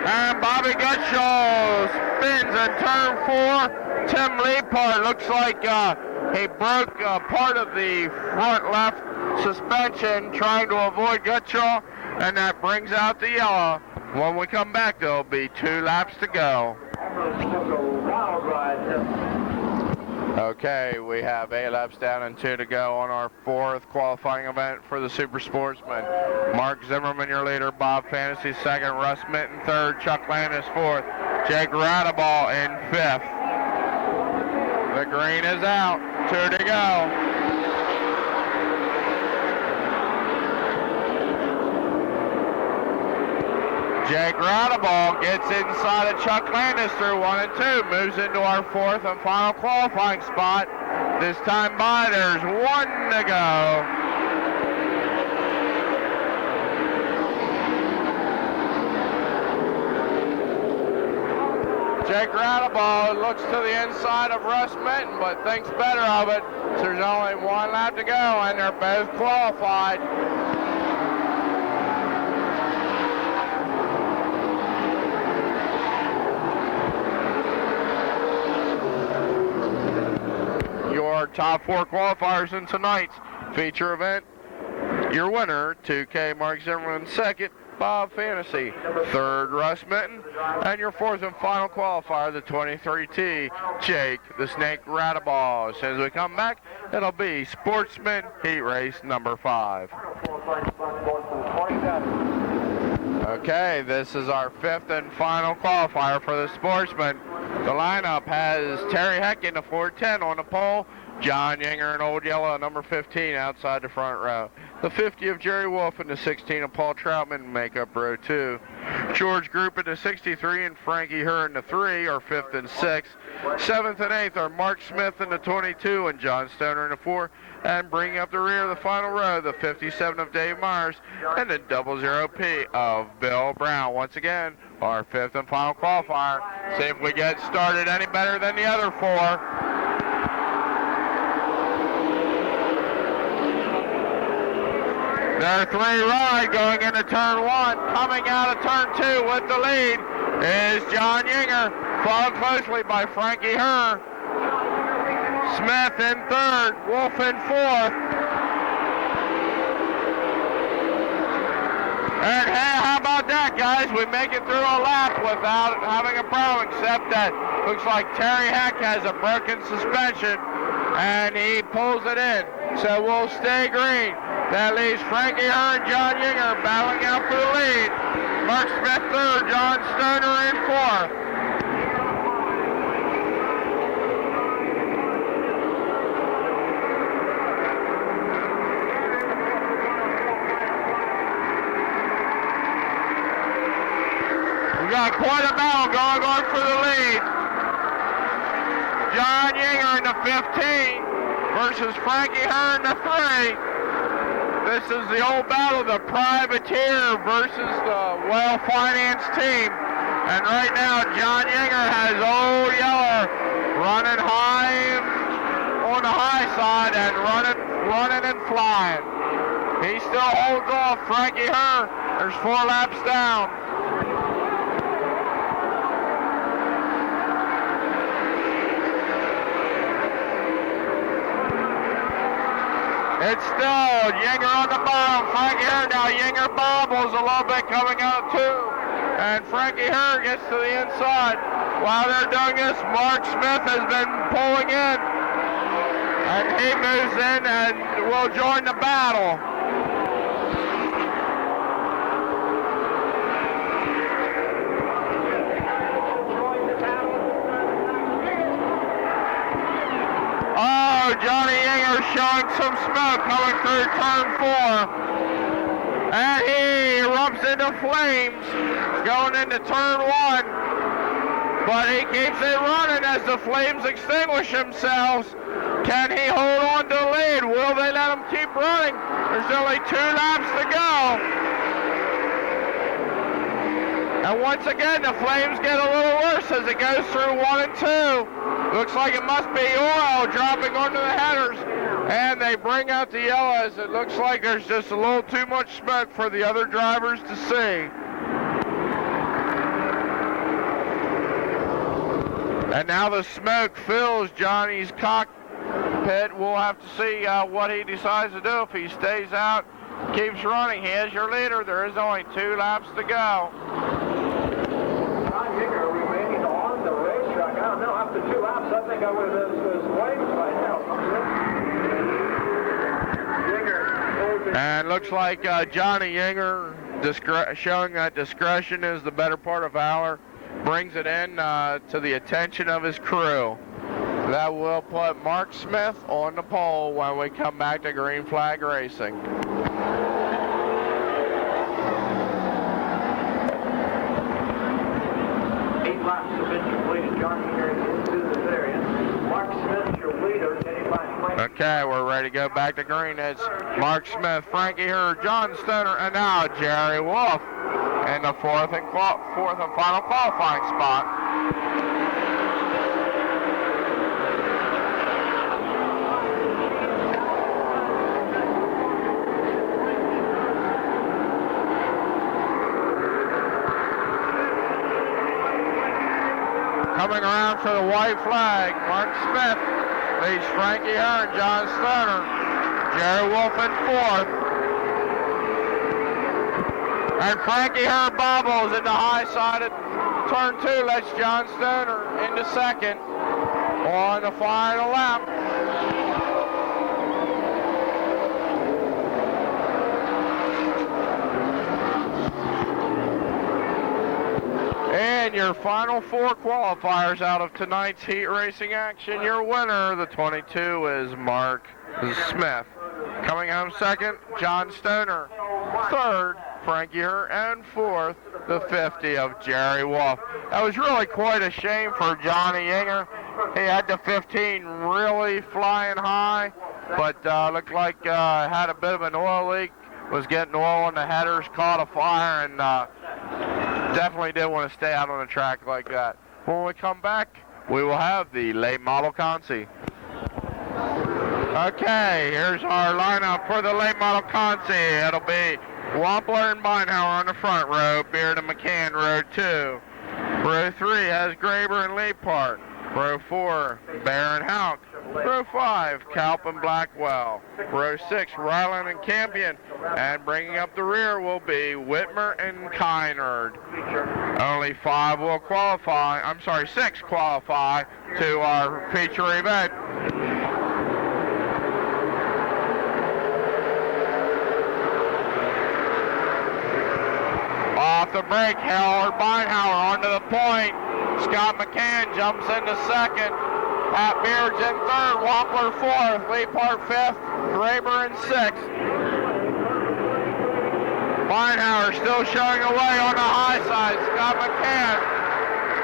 And Bobby Gutshaw spins in turn four. Tim Leapart looks like he broke part of the front left suspension trying to avoid Gutshaw, and that brings out the yellow. When we come back, there'll be 2 laps to go. Okay, we have 8 laps down and 2 to go on our 4th qualifying event for the Super Sportsman. Mark Zimmerman, your leader. Bob Fantasy, second. Russ Minton, third. Chuck Landis, fourth. Jake Radeball in fifth. The green is out. 2 to go. Jake Radeball gets inside of Chuck Landis through 1 and 2, moves into our 4th and final qualifying spot. This time by, there's 1 to go. Jake Radeball looks to the inside of Russ Minton, but thinks better of it. So there's only 1 lap to go, and they're both qualified. Your top 4 qualifiers in tonight's feature event. Your winner, 2K Mark Zimmerman, second, Bob Fantasy, third, Russ Minton, and your 4th and final qualifier, the 23T, Jake the Snake Radeball. As soon as we come back, it'll be Sportsman Heat Race number 5. Okay, this is our 5th and final qualifier for the Sportsman. The lineup has Terry Heck in the 410 on the pole, John Yinger in Old Yellow, number 15 outside the front row. The 50 of Jerry Wolf and the 16 of Paul Troutman make up row 2. George Group in the 63 and Frankie Herr in the 3 are 5th and 6th. 7th and 8th are Mark Smith in the 22 and John Stoner in the 4. And bringing up the rear of the final row, the 57 of Dave Myers and the 00P of Bill Brown. Once again, our 5th and final qualifier. See if we get started any better than the other 4. Their 3 ride going into turn 1. Coming out of turn 2 with the lead is John Yinger, followed closely by Frankie Herr. Smith in 3rd, Wolf in 4th. And hey, how about that, guys? We make it through a lap without having a problem, except that looks like Terry Heck has a broken suspension, and he pulls it in. So we'll stay green. That leaves Frankie Herr and John Yinger battling out for the lead. Mark Smith 3rd, John Stoner in 4th. We got quite a battle going on for the lead. John Yinger in the 15 versus Frankie Herr in the 3. This is the old battle, the privateer versus the well-financed team. And right now, John Yinger has Old Yeller running high on the high side and running and flying. He still holds off Frankie Herr. There's 4 laps down. It's still Yinger on the bottom, Frankie Herr. Now Yinger bobbles a little bit coming out too. And Frankie Herr gets to the inside. While they're doing this, Mark Smith has been pulling in. And he moves in and will join the battle. some smoke coming through turn 4. And he erupts into flames going into turn 1. But he keeps it running as the flames extinguish themselves. Can he hold on to the lead? Will they let him keep running? There's only 2 laps to go. And once again, the flames get a little worse as it goes through 1 and 2. Looks like it must be oil dropping onto the headers. And they bring out the yellow as it looks like there's just a little too much smoke for the other drivers to see. And now the smoke fills Johnny's cockpit. We'll have to see what he decides to do. If he stays out, keeps running. He is your leader. There is only 2 laps to go. Remaining on the racetrack. I don't know, after 2 laps, I think I would have those flames by now. And looks like Johnny Yinger showing that discretion is the better part of valor. Brings it in to the attention of his crew. That will put Mark Smith on the pole when we come back to green flag racing. Okay, we're ready to go back to green. It's Mark Smith, Frankie Hurd, John Stoner, and now Jerry Wolf in the fourth and final qualifying spot. Coming around for the white flag, Mark Smith leads Frankie Hurd, John Stoner, Jerry Wolf in 4th. And Frankie Hurd bobbles in the high side of turn 2, lets John Stoner into 2nd on the final lap. And your final 4 qualifiers out of tonight's heat racing action. Your winner, the 22, is Mark Smith. Coming home 2nd, John Stoner. 3rd, Frankie Hurd. And 4th, the 50 of Jerry Wolf. That was really quite a shame for Johnny Yinger. He had the 15 really flying high, but looked like had a bit of an oil leak. Was getting oil on the headers, caught a fire, and definitely didn't want to stay out on the track like that. When we come back, we will have the late model Consi. Okay, here's our lineup for the late model Consi. It'll be Wampler and Beinhauer on the front row, Beard and McCann, row 2. Row 3 has Graber and Leapart. Row 4, Bear and Houck. Row 5, Kalp and Blackwell. Row 6, Ryland and Campion. And bringing up the rear will be Whitmer and Kynard. Only 6 qualify to our feature event. Off the brake, Howard Beinhauer onto the point. Scott McCann jumps into 2nd. Pat Beard's in 3rd, Wampler 4th, Leapart 5th, Graber in 6th. Beinhauer still showing away on the high side. Scott McCann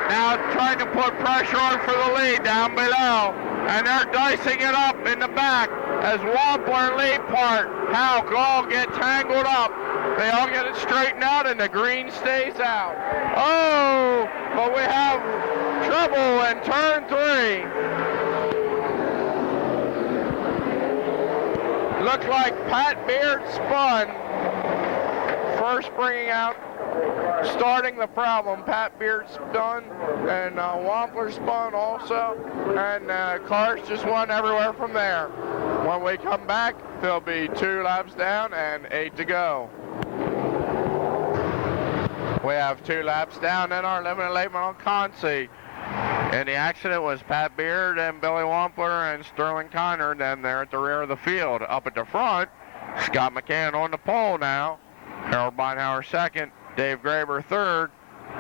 now trying to put pressure on for the lead down below. And they're dicing it up in the back as Wampler and Leapart, Houck all get tangled up. They all get it straightened out and the green stays out. Oh, but we have trouble in turn 3. Looked like Pat Beard spun. First bringing out, starting the problem. Pat Beard spun and Wampler spun also. And cars just went everywhere from there. When we come back, there'll be 2 laps down and 8 to go. We have 2 laps down in our limited late model Consi. And the accident was Pat Beard and Billy Wampler and Sterling Kynard, and they're at the rear of the field. Up at the front, Scott McCann on the pole now. Harold Beinhauer 2nd, Dave Graber 3rd,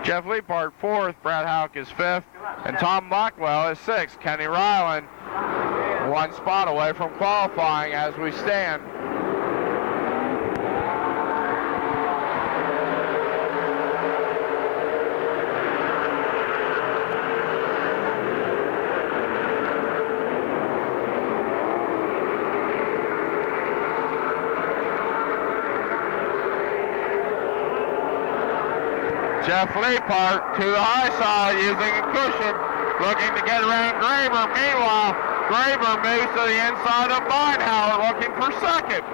Jeff Leapart 4th, Brad Houck is 5th, and Tom Blackwell is 6th. Kenny Ryland one spot away from qualifying as we stand. Jeff Leapart to the high side using a cushion, looking to get around Graber. Meanwhile, Graber moves to the inside of Beinhauer, looking for second.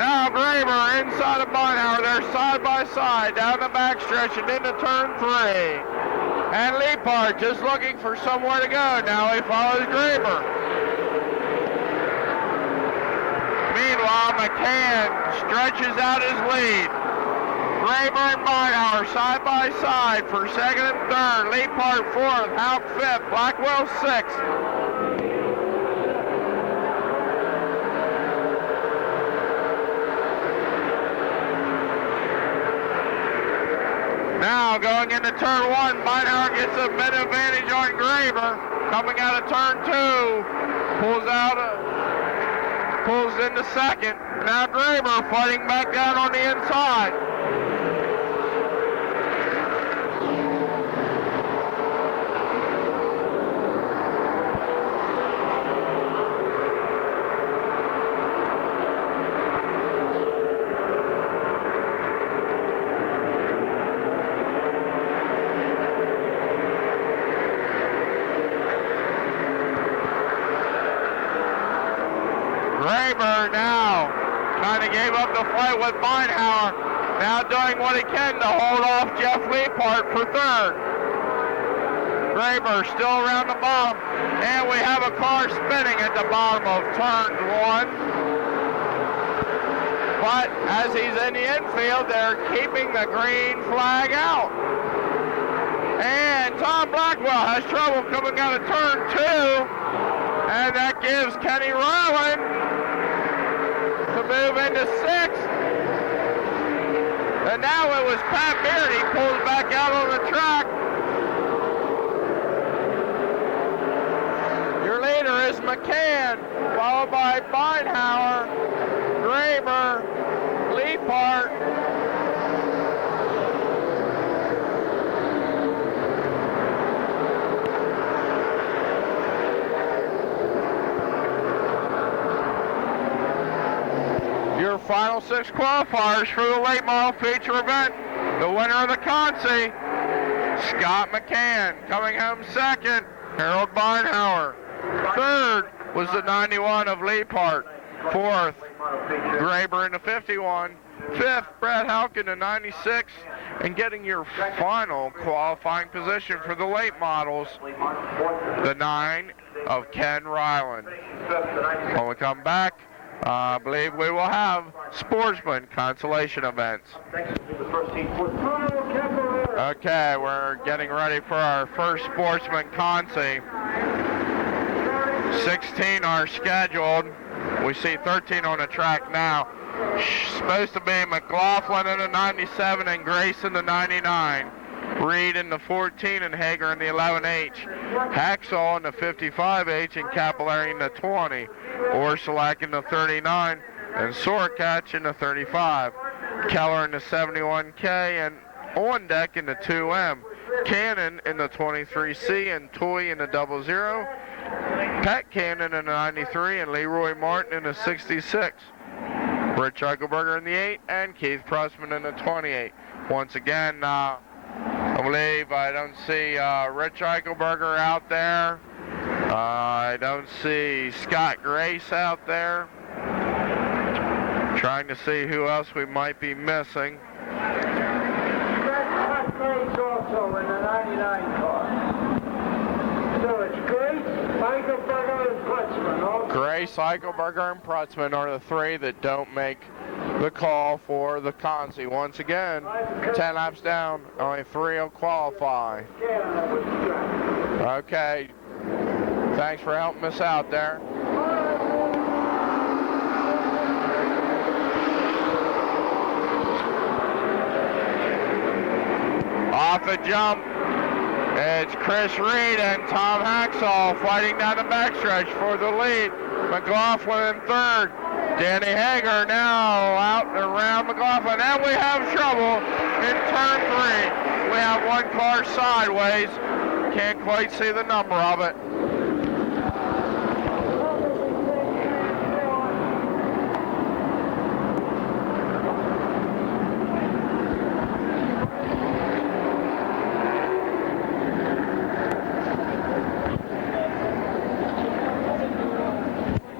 Now Graber inside of Beinhauer. They're side by side down the backstretch and into turn 3. And Leapart just looking for somewhere to go. Now he follows Graber. Meanwhile, McCann stretches out his lead. Graber and Beinhauer side by side for second and third. Leapart fourth, Houck fifth, Blackwell sixth. Now going into turn 1, Beinhauer gets a bit advantage on Graber. Coming out of turn 2, pulls into second. Now Graber fighting back down on the inside. Graber now trying to give up the fight with Beinhauer. Now doing what he can to hold off Jeff Leapart for third. Graber still around the bottom. And we have a car spinning at the bottom of turn 1. But as he's in the infield, they're keeping the green flag out. And Tom Blackwell has trouble coming out of turn 2. And that gives Kenny Ryland to move into 6th. And now it was Pat Beard. He pulls back out on the track. Your leader is McCann, followed by Beinhauer, Graber, Leapart. Your final 6 qualifiers for the late model feature event. The winner of the Consi, Scott McCann. Coming home second, Harold Beinhauer. Third was the 91 of Leapart. Fourth, Graber in the 51. Fifth, Brad Houck in the 96. And getting your final qualifying position for the late models, the 9 of Ken Ryland. When we come back, I believe we will have Sportsman consolation events. Okay, we're getting ready for our first Sportsman Consi. 16 are scheduled. We see 13 on the track now. Supposed to be McLaughlin in the 97 and Grace in the 99. Reed in the 14 and Hager in the 11H. Haxall in the 55H and Capillary in the 20. Orsolak in the 39 and Sorkatch in the 35. Keller in the 71K and on deck in the 2M. Cannon in the 23C and Toy in the 00. Pat Cannon in the 93 and Leroy Martin in the 66. Rich Eichelberger in the 8 and Keith Pressman in the 28. Once again, I believe I don't see Rich Eichelberger out there. I don't see Scott Grace out there. Trying to see who else we might be missing. Scott Grace also in the 99 car. So it's Grace, Eichelberger, and Pressman. Grace, Eichelberger, and Pressman are the 3 that don't make the call for the Consi. Once again, 10 laps down, only 3 will qualify. Okay, thanks for helping us out there. Off the jump, It's Chris Reed and Tom Haxall fighting down the backstretch for the lead. McLaughlin in third. Danny Hager now out and around McLaughlin. And we have trouble in turn 3. We have one car sideways. Can't quite see the number of it.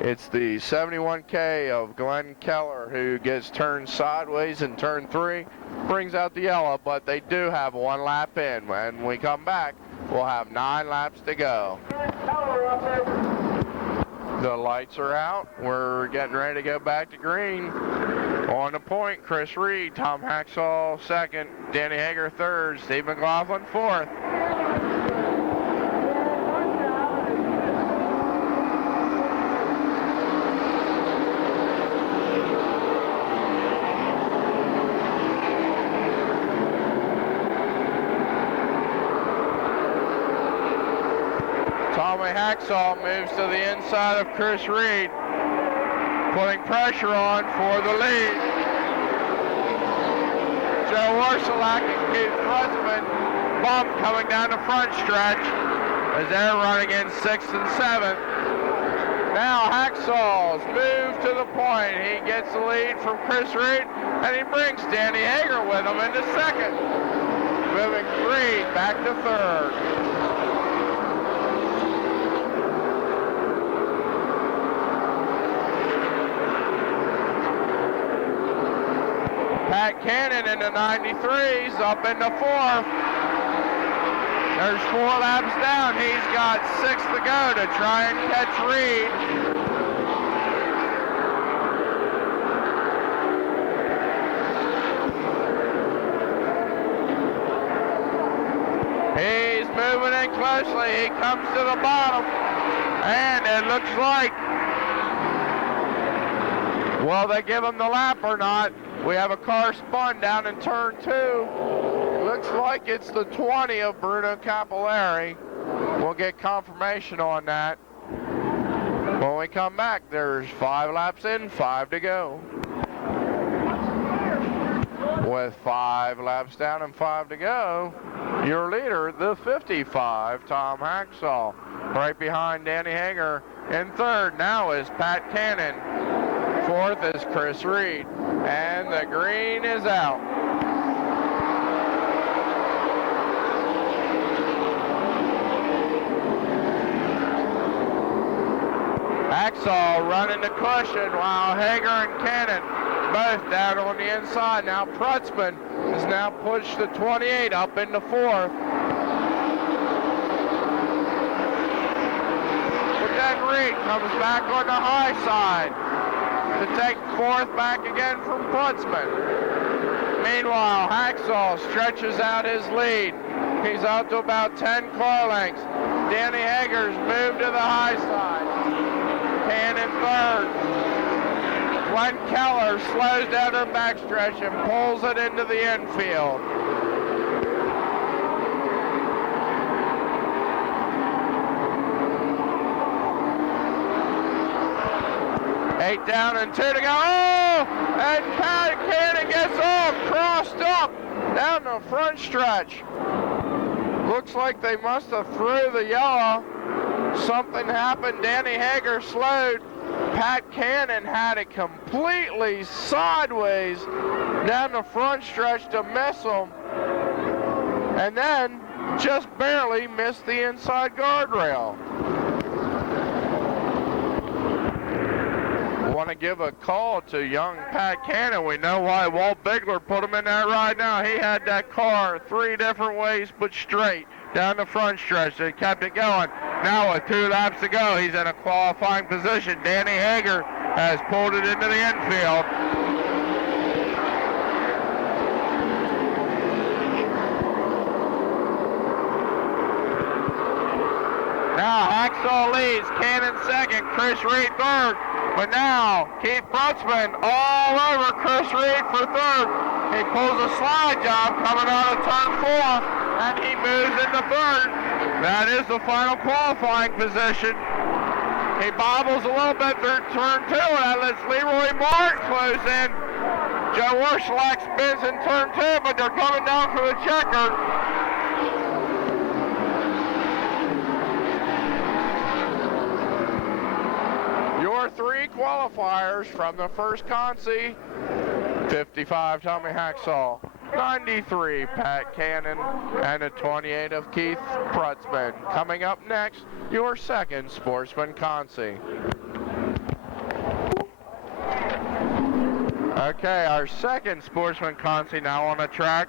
It's the 71K of Glenn Keller who gets turned sideways in turn 3, brings out the yellow, but they do have one lap in. When we come back, we'll have 9 laps to go. The lights are out. We're getting ready to go back to green. On the point, Chris Reed, Tom Haxall second, Danny Hager third, Steve McLaughlin fourth. Tommy Haxall moves to the inside of Chris Reed, putting pressure on for the lead. Joe Warsalak and Keith Russman bump coming down the front stretch as they're running in 6th and 7th. Now Haxall's moved to the point. He gets the lead from Chris Reed, and he brings Danny Hager with him into 2nd. Moving Reed back to 3rd. Pat Cannon in the 93s up into 4th. There's 4 laps down. He's got 6 to go to try and catch Reed. He's moving in closely. He comes to the bottom. And it looks like, will they give him the lap or not? We have a car spun down in turn 2. Looks like it's the 20 of Bruno Capillari. We'll get confirmation on that. When we come back, there's 5 laps in, 5 to go. With 5 laps down and 5 to go, your leader, the 55, Tom Haxall. Right behind Danny Hager in 3rd now is Pat Cannon. 4th is Chris Reed. And the green is out. Haxall running the cushion while Hager and Cannon both down on the inside. Now Prutzman has now pushed the 28 up into 4th. But then Reed comes back on the high side to take 4th back again from Prutzman. Meanwhile, Haxall stretches out his lead. He's out to about 10 car lengths. Danny Hager's moved to the high side. Cannon 3rd. Glenn Keller slows down the backstretch and pulls it into the infield. Eight down and 2 to go. Oh! And Pat Cannon gets off, crossed up down the front stretch. Looks like they must have threw the yellow. Something happened. Danny Hager slowed. Pat Cannon had it completely sideways down the front stretch to miss him. And then just barely missed the inside guardrail. Want to give a call to young Pat Cannon. We know why Walt Bigler put him in that ride now. He had that car 3 different ways but straight down the front stretch. They kept it going. Now with 2 laps to go, he's in a qualifying position. Danny Hager has pulled it into the infield. Now Haxall leads, Cannon 2nd, Chris Reed 3rd. But now Keith Prutzman all over Chris Reed for 3rd. He pulls a slide job coming out of turn 4, and and he moves into third. That is the final qualifying position. He bobbles a little bit through turn 2, and that lets Leroy Martin close in. Joe Warschlag spins in turn 2, but they're coming down for the checker. Your 3 qualifiers from the first Consi: 55 Tommy Hacksaw, 93 Pat Cannon, and a 28 of Keith Prutzman. Coming up next, your second Sportsman Consi. Okay, our second Sportsman Consi now on the track,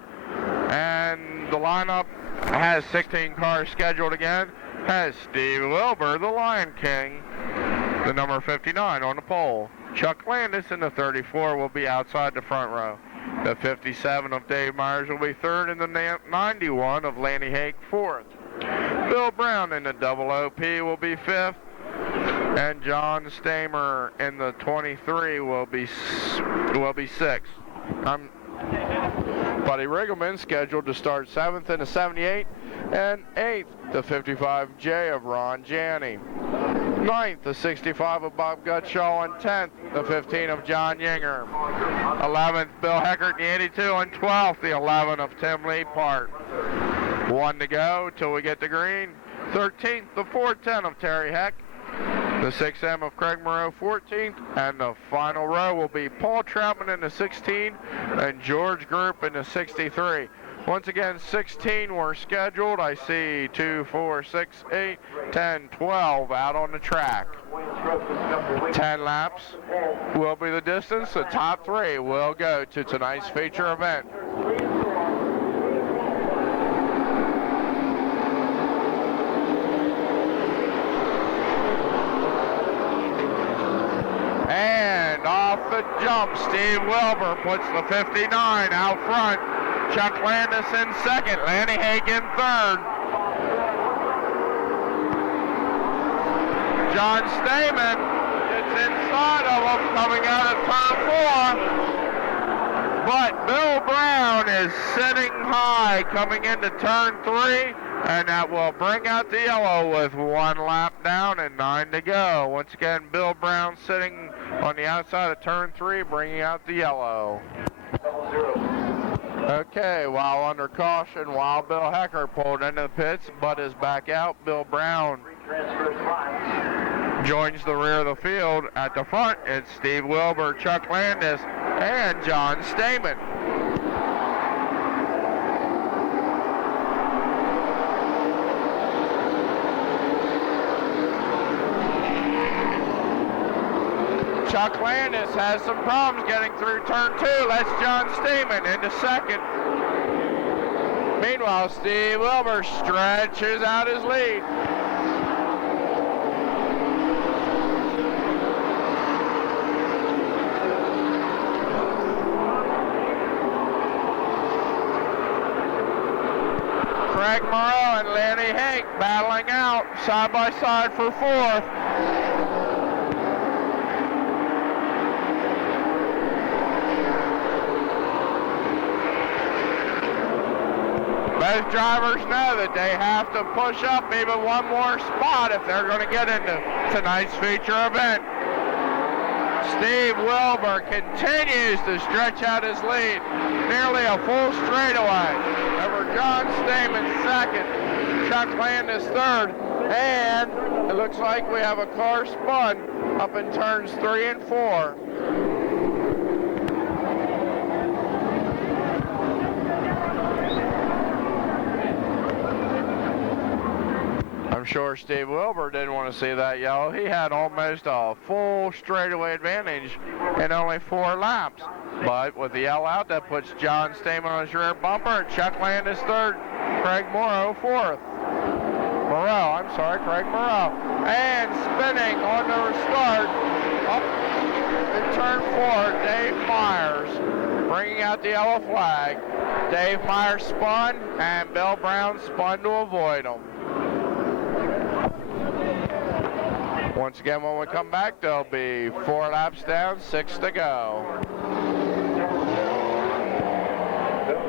and the lineup has 16 cars scheduled again. Has Steve Wilbur, the Lion King, the number 59 on the pole. Chuck Landis in the 34 will be outside the front row. The 57 of Dave Myers will be third, and the 91 of Lanny Hake fourth. Bill Brown in the double OP will be fifth, and John Stamer in the 23 will be sixth. Buddy Riggleman scheduled to start 7th in the 78, and 8th, the 55J of Ron Janney. 9th, the 65 of Bob Gutshaw, and 10th, the 15 of John Yinger. 11th, Bill Heckert, the 82, and 12th, the 11 of Tim Lee Part. 1 to go till we get to green. 13th, the 410 of Terry Heck. The 6M of Craig Moreau 14th, and the final row will be Paul Troutman in the 16 and George Group in the 63. Once again, 16 were scheduled. I see 2, 4, 6, 8, 10, 12 out on the track. 10 laps will be the distance. The top 3 will go to tonight's feature event. And off the jump, Steve Wilbur puts the 59 out front. Chuck Landis in second, Lanny Hake in third. John Stamen gets inside of him coming out of turn 4. But Bill Brown is sitting high coming into turn 3, and that will bring out the yellow with 1 lap down and 9 to go. Once again, Bill Brown sitting on the outside of turn 3, bringing out the yellow. Okay, while under caution, while Bill Hecker pulled into the pits, Bud is back out. Bill Brown joins the rear of the field. At the front, it's Steve Wilbur, Chuck Landis, and John Stamen. Chuck Landis has some problems getting through turn 2. That's John Stamen into second. Meanwhile, Steve Wilbur stretches out his lead. Craig Moreau and Lanny Hake battling out side by side for fourth. Both drivers know that they have to push up even one more spot if they're going to get into tonight's feature event. Steve Wilbur continues to stretch out his lead, nearly a full straightaway. Over John Stamen second, Chuck Landis third, and it looks like we have a car spun up in turns 3 and 4. I'm sure Steve Wilbur didn't want to see that yellow. He had almost a full straightaway advantage in only 4 laps. But with the yellow out, that puts John Stamen on his rear bumper, and Chuck Landis third, Craig Moreau fourth. Craig Moreau. And spinning on the restart, up in turn 4, Dave Myers, bringing out the yellow flag. Dave Myers spun, and Bill Brown spun to avoid him. Once again, when we come back, there'll be 4 laps down, 6 to go.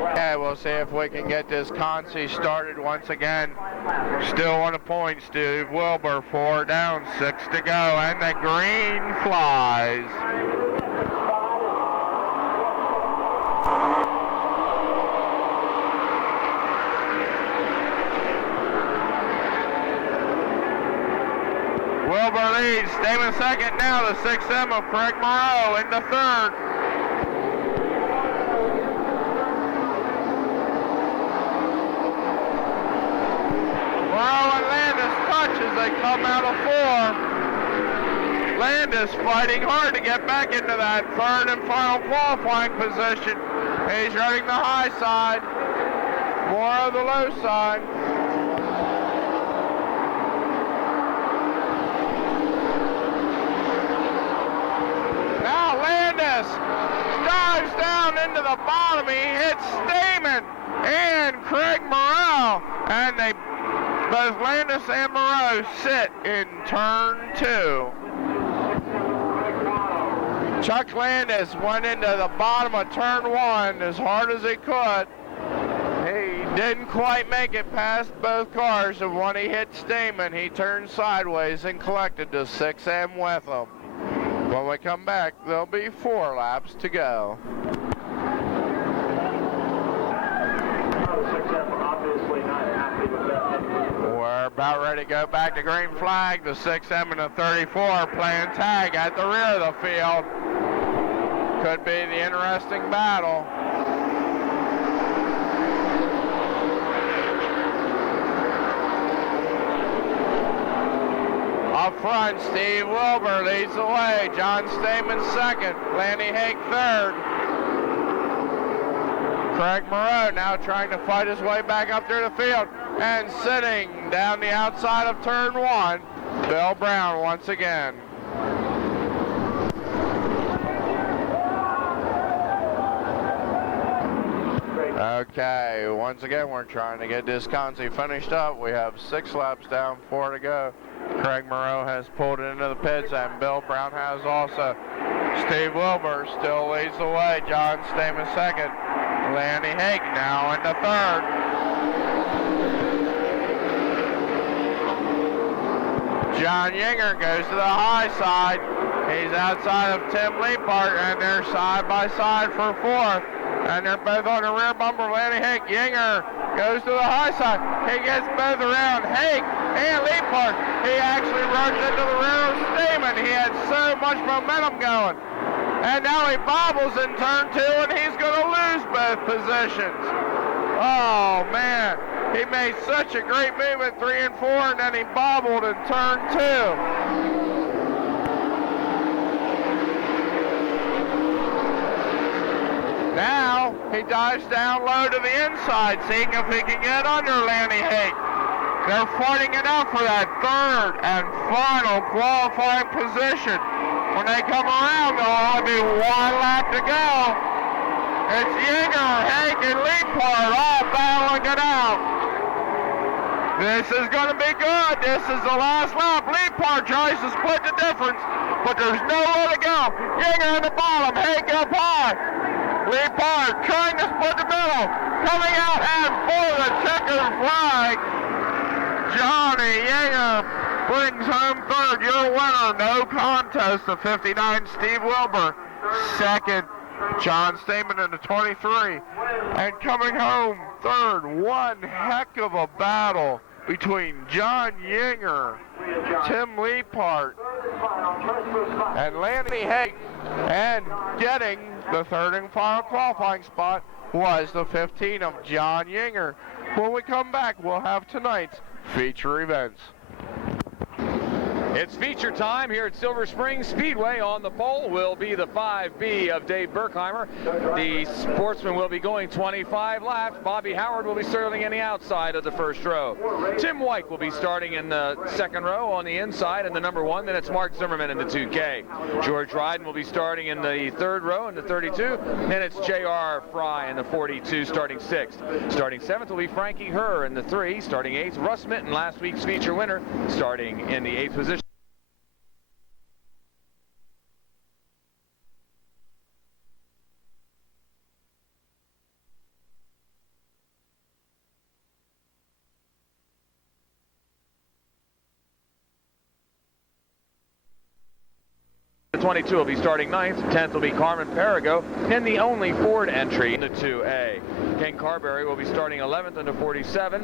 Okay, we'll see if we can get this consi started once again. Still on the point, Steve Wilbur, 4 down, 6 to go, and the green flies. Wilbur leads, Stamen second, now the 6M of Craig Moreau in the third. Moreau and Landis touch as they come out of 4. Landis fighting hard to get back into that third and final qualifying position. He's running the high side, Moreau the low side. Now Landis dives down into the bottom. He hits Stamen and Craig Moreau, and both Landis and Moreau sit in turn 2. Chuck Landis went into the bottom of turn 1 as hard as he could. He didn't quite make it past both cars, and when he hit Stamen, he turned sideways and collected the 6M with him. When we come back, there'll be 4 laps to go. We're about ready to go back to green flag. The 6M and the 34 playing tag at the rear of the field. Could be the interesting battle. Up front, Steve Wilbur leads the way. John Stamen second. Lanny Hake third. Craig Moreau now trying to fight his way back up through the field. And sitting down the outside of turn 1, Bill Brown once again. Okay, once again we're trying to get this consi finished up. We have 6 laps down, 4 to go. Craig Moreau has pulled it into the pits, and Bill Brown has also. Steve Wilbur still leads the way. John Stamen second. Lanny Hake now in the third. John Yinger goes to the high side. He's outside of Tim Leapart, and they're side by side for 4th. And they're both on the rear bumper. Lanny Hake. Yinger goes to the high side. He gets both around Hake and Leapart. He actually runs into the rear of Stamen. He had so much momentum going. And now he bobbles in turn 2, and he's going to lose both positions. Oh, man. He made such a great movement, 3 and 4, and then he bobbled in turn 2. Now, he dives down low to the inside, seeing if he can get under Lanny Hake. They're fighting it out for that third and final qualifying position. When they come around, there'll only be 1 lap to go. It's Yinger, Hake, and Leapart all battling it out. This is going to be good. This is the last lap. Leapart tries to split the difference, but there's nowhere to go. Yinger in the bottom, Hake up high. Leapart trying to split the middle, coming out, and for the checkered flag, Johnny Yinger brings home third. Your winner, no contest, the 59, Steve Wilbur. Second, John Stamen in the 23. And coming home third, one heck of a battle between John Yinger, Tim Leapart, and Lanny Hake. And getting the third and final qualifying spot was the 15 of John Yinger. When we come back, we'll have tonight's feature events. It's feature time here at Silver Spring Speedway. On the pole will be the 5B of Dave Berkheimer. The Sportsman will be going 25 laps. Bobby Howard will be serving in the outside of the first row. Tim White will be starting in the second row on the inside in the number 1. Then it's Mark Zimmerman in the 2K. George Ryden will be starting in the third row in the 32. Then it's J.R. Fry in the 42 starting 6th. Starting 7th will be Frankie Herr in the 3. Starting 8th, Russ Minton, last week's feature winner, starting in the 8th position. The 22 will be starting 9th. 10th will be Carmen Perigo in the only Ford entry in the 2A. Ken Carberry will be starting 11th into 47.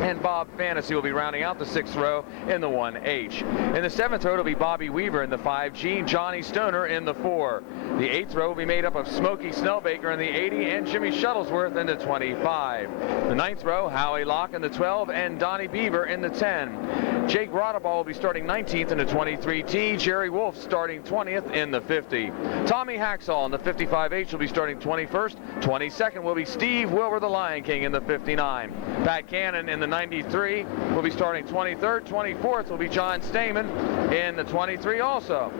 And Bob Fantasy will be rounding out the 6th row in the 1H. In the 7th row, it'll be Bobby Weaver in the 5G, Johnny Stoner in the 4. The 8th row will be made up of Smokey Snellbaker in the 80 and Jimmy Shuttlesworth in the 25. The 9th row, Howie Locke in the 12 and Donnie Beaver in the 10. Jake Rodaball will be starting 19th in the 23T, Jerry Wolf starting 20th in the 50. Tommy Haxall in the 55H will be starting 21st. 22nd will be Steve Wilbur the Lion King in the 59. Pat Cannon in the 93 will be starting 23rd. 24th will be John Stamen in the 23 also.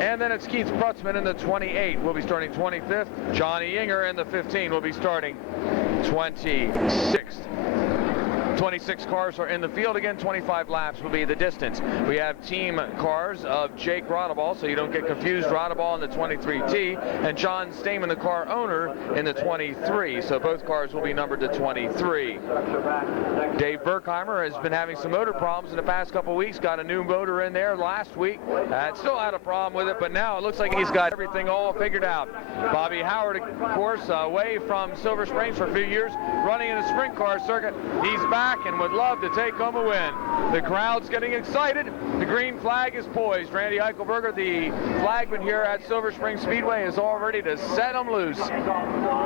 And then it's Keith Brutzman in the 28 will be starting 25th. Johnny Inger in the 15 will be starting 26th. 26 cars are in the field again. 25 laps will be the distance. We have team cars of Jake Rodaball, so you don't get confused. Rodaball in the 23T and John Stamen, the car owner, in the 23. So both cars will be numbered to 23. Dave Berkheimer has been having some motor problems in the past couple weeks. Got a new motor in there last week. Still had a problem with it, but now it looks like he's got everything all figured out. Bobby Howard, of course, away from Silver Springs for a few years, running in the sprint car circuit. He's back and would love to take home a win. The crowd's getting excited. The green flag is poised. Randy Eichelberger, the flagman here at Silver Spring Speedway, is all ready to set them loose.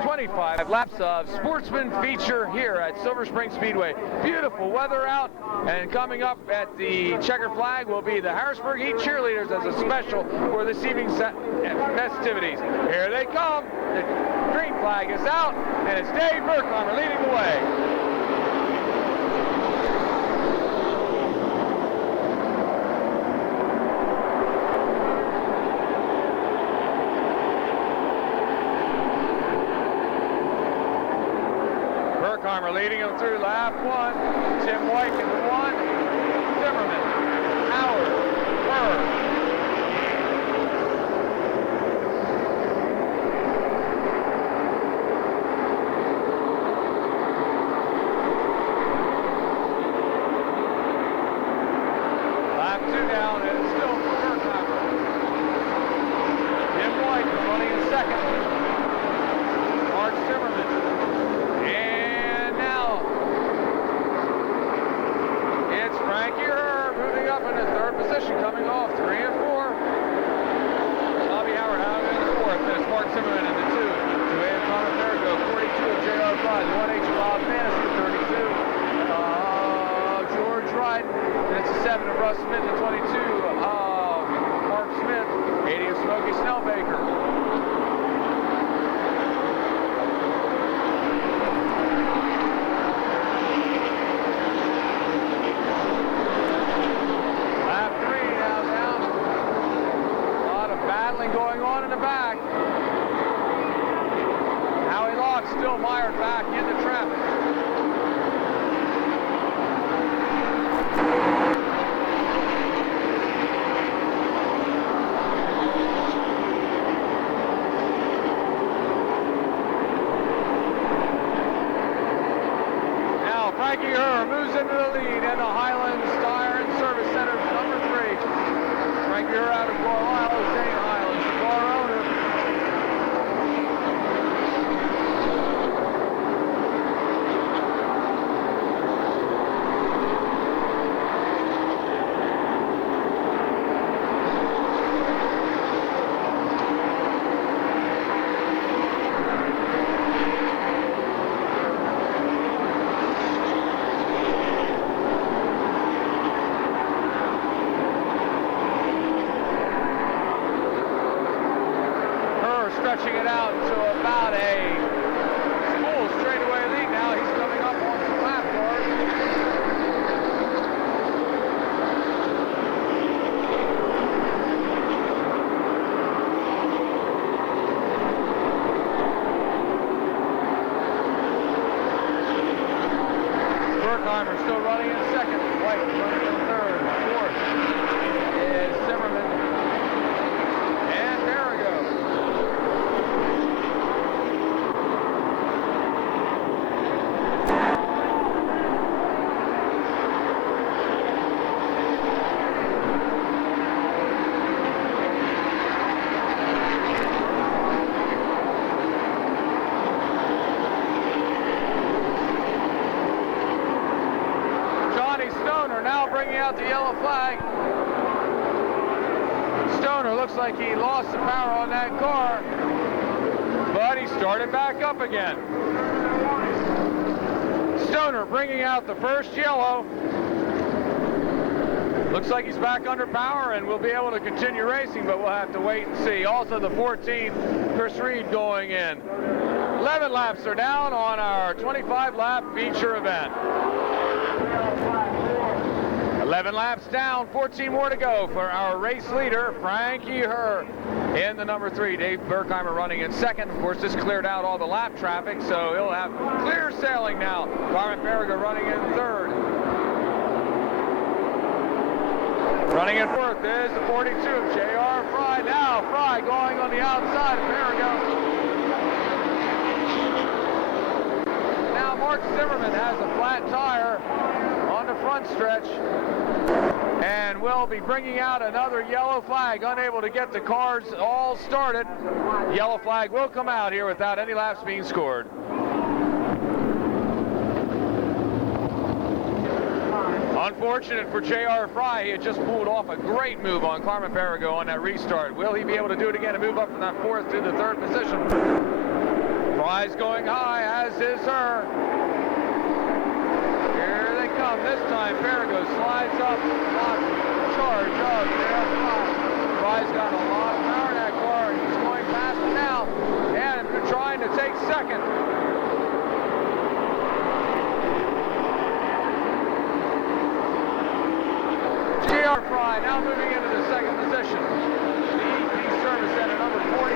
25 laps of Sportsman feature here at Silver Spring Speedway. Beautiful weather out, and coming up at the checker flag will be the Harrisburg Heat cheerleaders as a special for this evening's festivities. Here they come. The green flag is out, and it's Dave Berkheimer leading the way. Berkheimer leading him through lap 1. Tim White in the 1. Zimmerman, Howard, Burr. Lap 2 down, and it's still Berkheimer. Tim White running in second. Mark Zimmerman. Frankie Herr moving up into third position, coming off 3 and 4. Bobby Howard out in the 4th. Then it's Mark Zimmerman in the 2. 2A of Connor Perigo, 42 of J.R. Bud, 1H Bob Fantasy, 32 George Wright. Then it's a 7 of Russ Smith, and 22 of Mark Smith, 80 of Smokey Snellbaker. Going on in the back. Howie Locke still mired back into traffic. Now Frankie Herr moves into the lead in the Highlands Tire and Service Center, number 3. Frankie Herr out of Carlisle, St. Highlands, the car owner. Stretching it out to about a full straightaway lead now. He's coming up on some lap cars. Berkheimer still running in second. White running in third. Fourth is Zimmerman. And Perigo. bringing out the yellow flag. Stoner looks like he lost the power on that car, but he started back up again. Stoner bringing out the first yellow. Looks like he's back under power and will be able to continue racing, but we'll have to wait and see. Also the 14, Chris Reed going in. 11 laps are down on our 25-lap feature event. 11 laps down, 14 more to go for our race leader, Frankie Herr, in the number 3. Dave Berkheimer running in second. Of course, this cleared out all the lap traffic, so he'll have clear sailing now. Carmen Perrigo running in third. Running in fourth is the 42, J.R. Fry. Now Fry going on the outside of Perrigo. Now Mark Zimmerman has a flat tire on the front stretch and will be bringing out another yellow flag, unable to get the cars all started. Yellow flag will come out here without any laps being scored. Unfortunate for J.R. Fry, he had just pulled off a great move on Carmen Perrigo on that restart. Will he be able to do it again and move up from that fourth to the third position? Fry's going high, as is Herr. Here they come. This time Perrigo slides up, charge of J.R. Fry. Fry's got a lot of power in that car, and he's going faster now, and trying to take second. J.R. Fry now moving into the second position. The EP Service Center, number 42.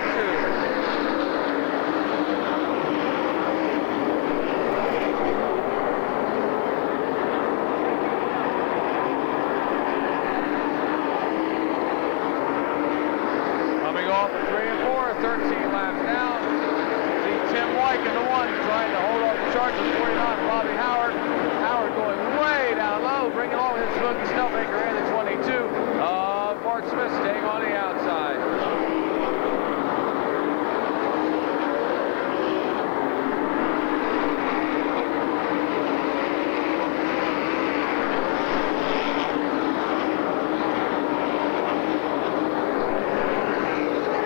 Coming off of 3 and 4, 13 laps down. See Tim White in the 1 trying to hold off the Chargers. 49, Bobby Howard. Howard going way down low, bringing on his Smokey Snellbaker and the 22. Mark Smith staying on the outside.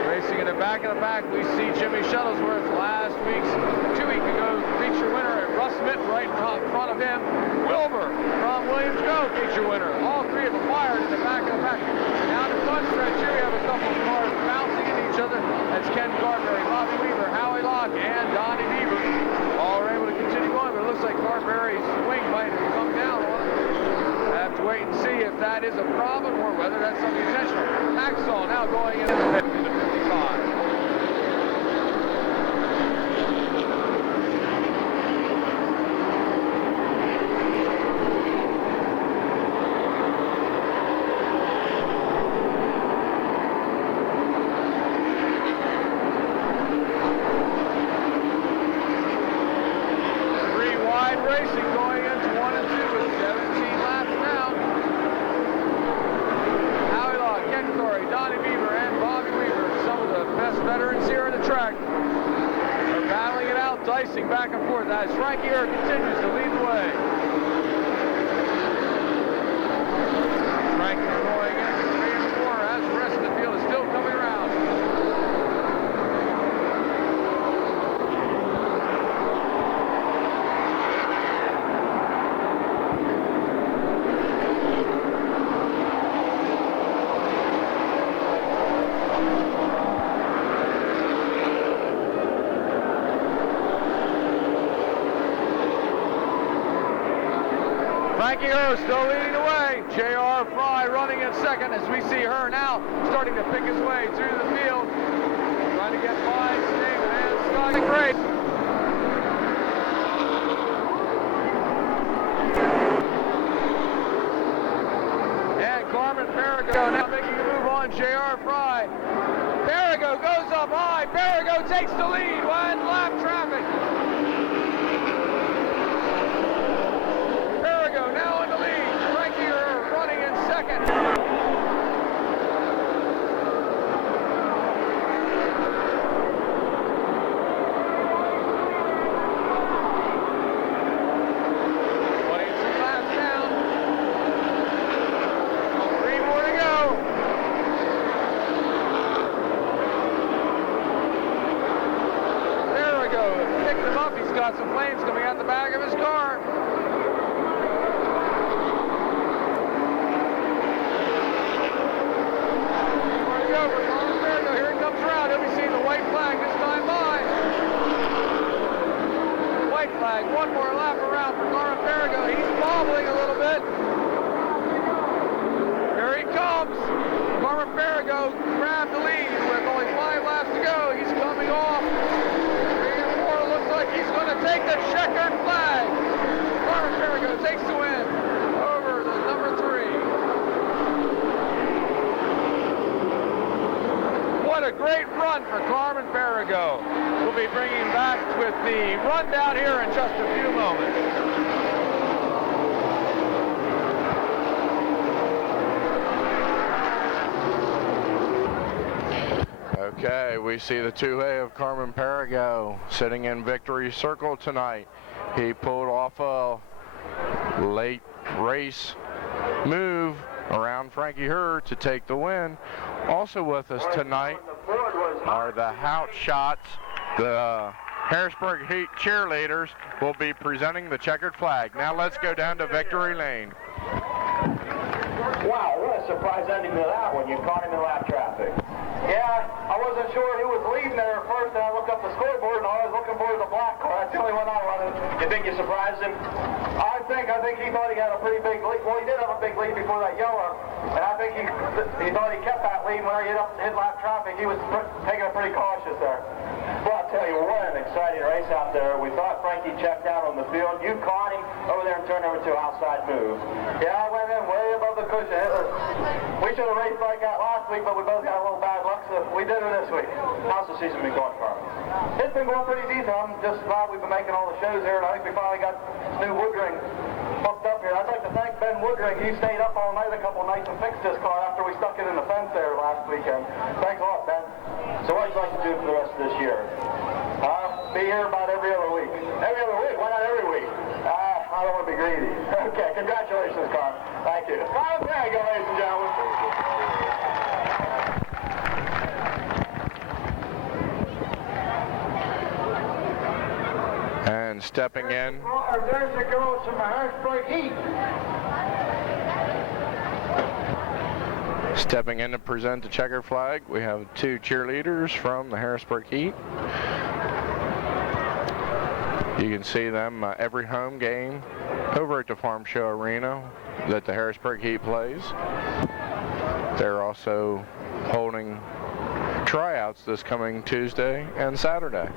Racing in the back of the pack, we see Jimmy Shuttlesworth, last week's 2 week ago feature winner at Russ Mitten right in front of him. Wilbur from Williams Grove, feature winner. All three of them fired in the back of the pack. Down the front stretch here, we have a couple of cars bouncing into each other. That's Ken Carberry, Bobby Weaver, Howie Locke, and Donnie Beaver. All are able to continue going, but it looks like Carberry's wing might have come down on it. I have to wait and see if that is a problem or whether that's something intentional. Maxwell now going into the 55. Racing going into 1 and 2 with 17 laps now. Howie Law, Ken Corey, Donnie Beaver, and Bobby Weaver, some of the best veterans here on the track, are battling it out, dicing back and forth as Frankie Herr continues to lead the way. Frankie going into 3 and 4 as the rest of the field is still coming around. Frankie Herr still leading the way. J.R. Fry running in second as we see Herr now starting to pick his way through the field. Trying to get by David and Scott. Great. And Carmen Perrigo now making a move on J.R. Fry. Perrigo goes up high. Perrigo takes the lead. Wide lap traffic. Now in the lead, Frankie Herr running in second. got some flames coming out the back of his car. Here he comes around. He'll be seeing the white flag this time by. White flag. One more lap around for Carmen Farragut. He's wobbling a little bit. Here he comes. Carmen Farragut grabbed the lead with only 5 laps to go. He's coming off. 3 and 4. Looks like he's going to take the checkered flag. Carmen Farragut takes the win over the number 3. What a great run for Carmen Farragut. We'll be bringing back with the rundown here in just a few moments. Okay, we see the 2A of Carmen Farragut sitting in victory circle tonight. He pulled off a late race move around Frankie Herr to take the win. Also with us tonight are the Hout Shots. The Harrisburg Heat cheerleaders will be presenting the checkered flag. Now let's go down to victory lane. Wow, what a surprise ending to that one. You caught him in lap traffic. Yeah, I wasn't sure who was leading there at first, and I looked up the scoreboard, and I was looking for the black car. That's the only one I wanted. You think you surprised him? I think he thought he had a pretty big lead. Well, he did have a big lead before that yellow, and I think he thought he kept that lead when he hit lap traffic. He was taking it pretty cautious there. Well, I'll tell you, what an exciting race out there. We thought Frankie checked out on the field. You caught him over there and turned over to an outside move. Yeah, I went in way above the cushion. We should have raced like that last week, but we both got a little bad luck, so we did it this week. How's the season been going for him? It's been going pretty decent. I'm just glad we've been making all the shows here, and I think we finally got this new wood ring hooked up here. I'd like to thank Ben Woodring. He stayed up all night a couple of nights and fixed this car after we stuck it in the fence there last weekend. Thanks a lot, Ben. So what would you like to do for the rest of this year? Be here about every other week. Every other week? Why not every week? I don't want to be greedy. Okay, congratulations, Carl. Thank you. Carl, there you go, ladies and gentlemen. And stepping in. There's the girls from the Harrisburg Heat. Stepping in to present the checkered flag, we have 2 cheerleaders from the Harrisburg Heat. You can see them every home game over at the Farm Show Arena that the Harrisburg Heat plays. They're also holding tryouts this coming Tuesday and Saturday.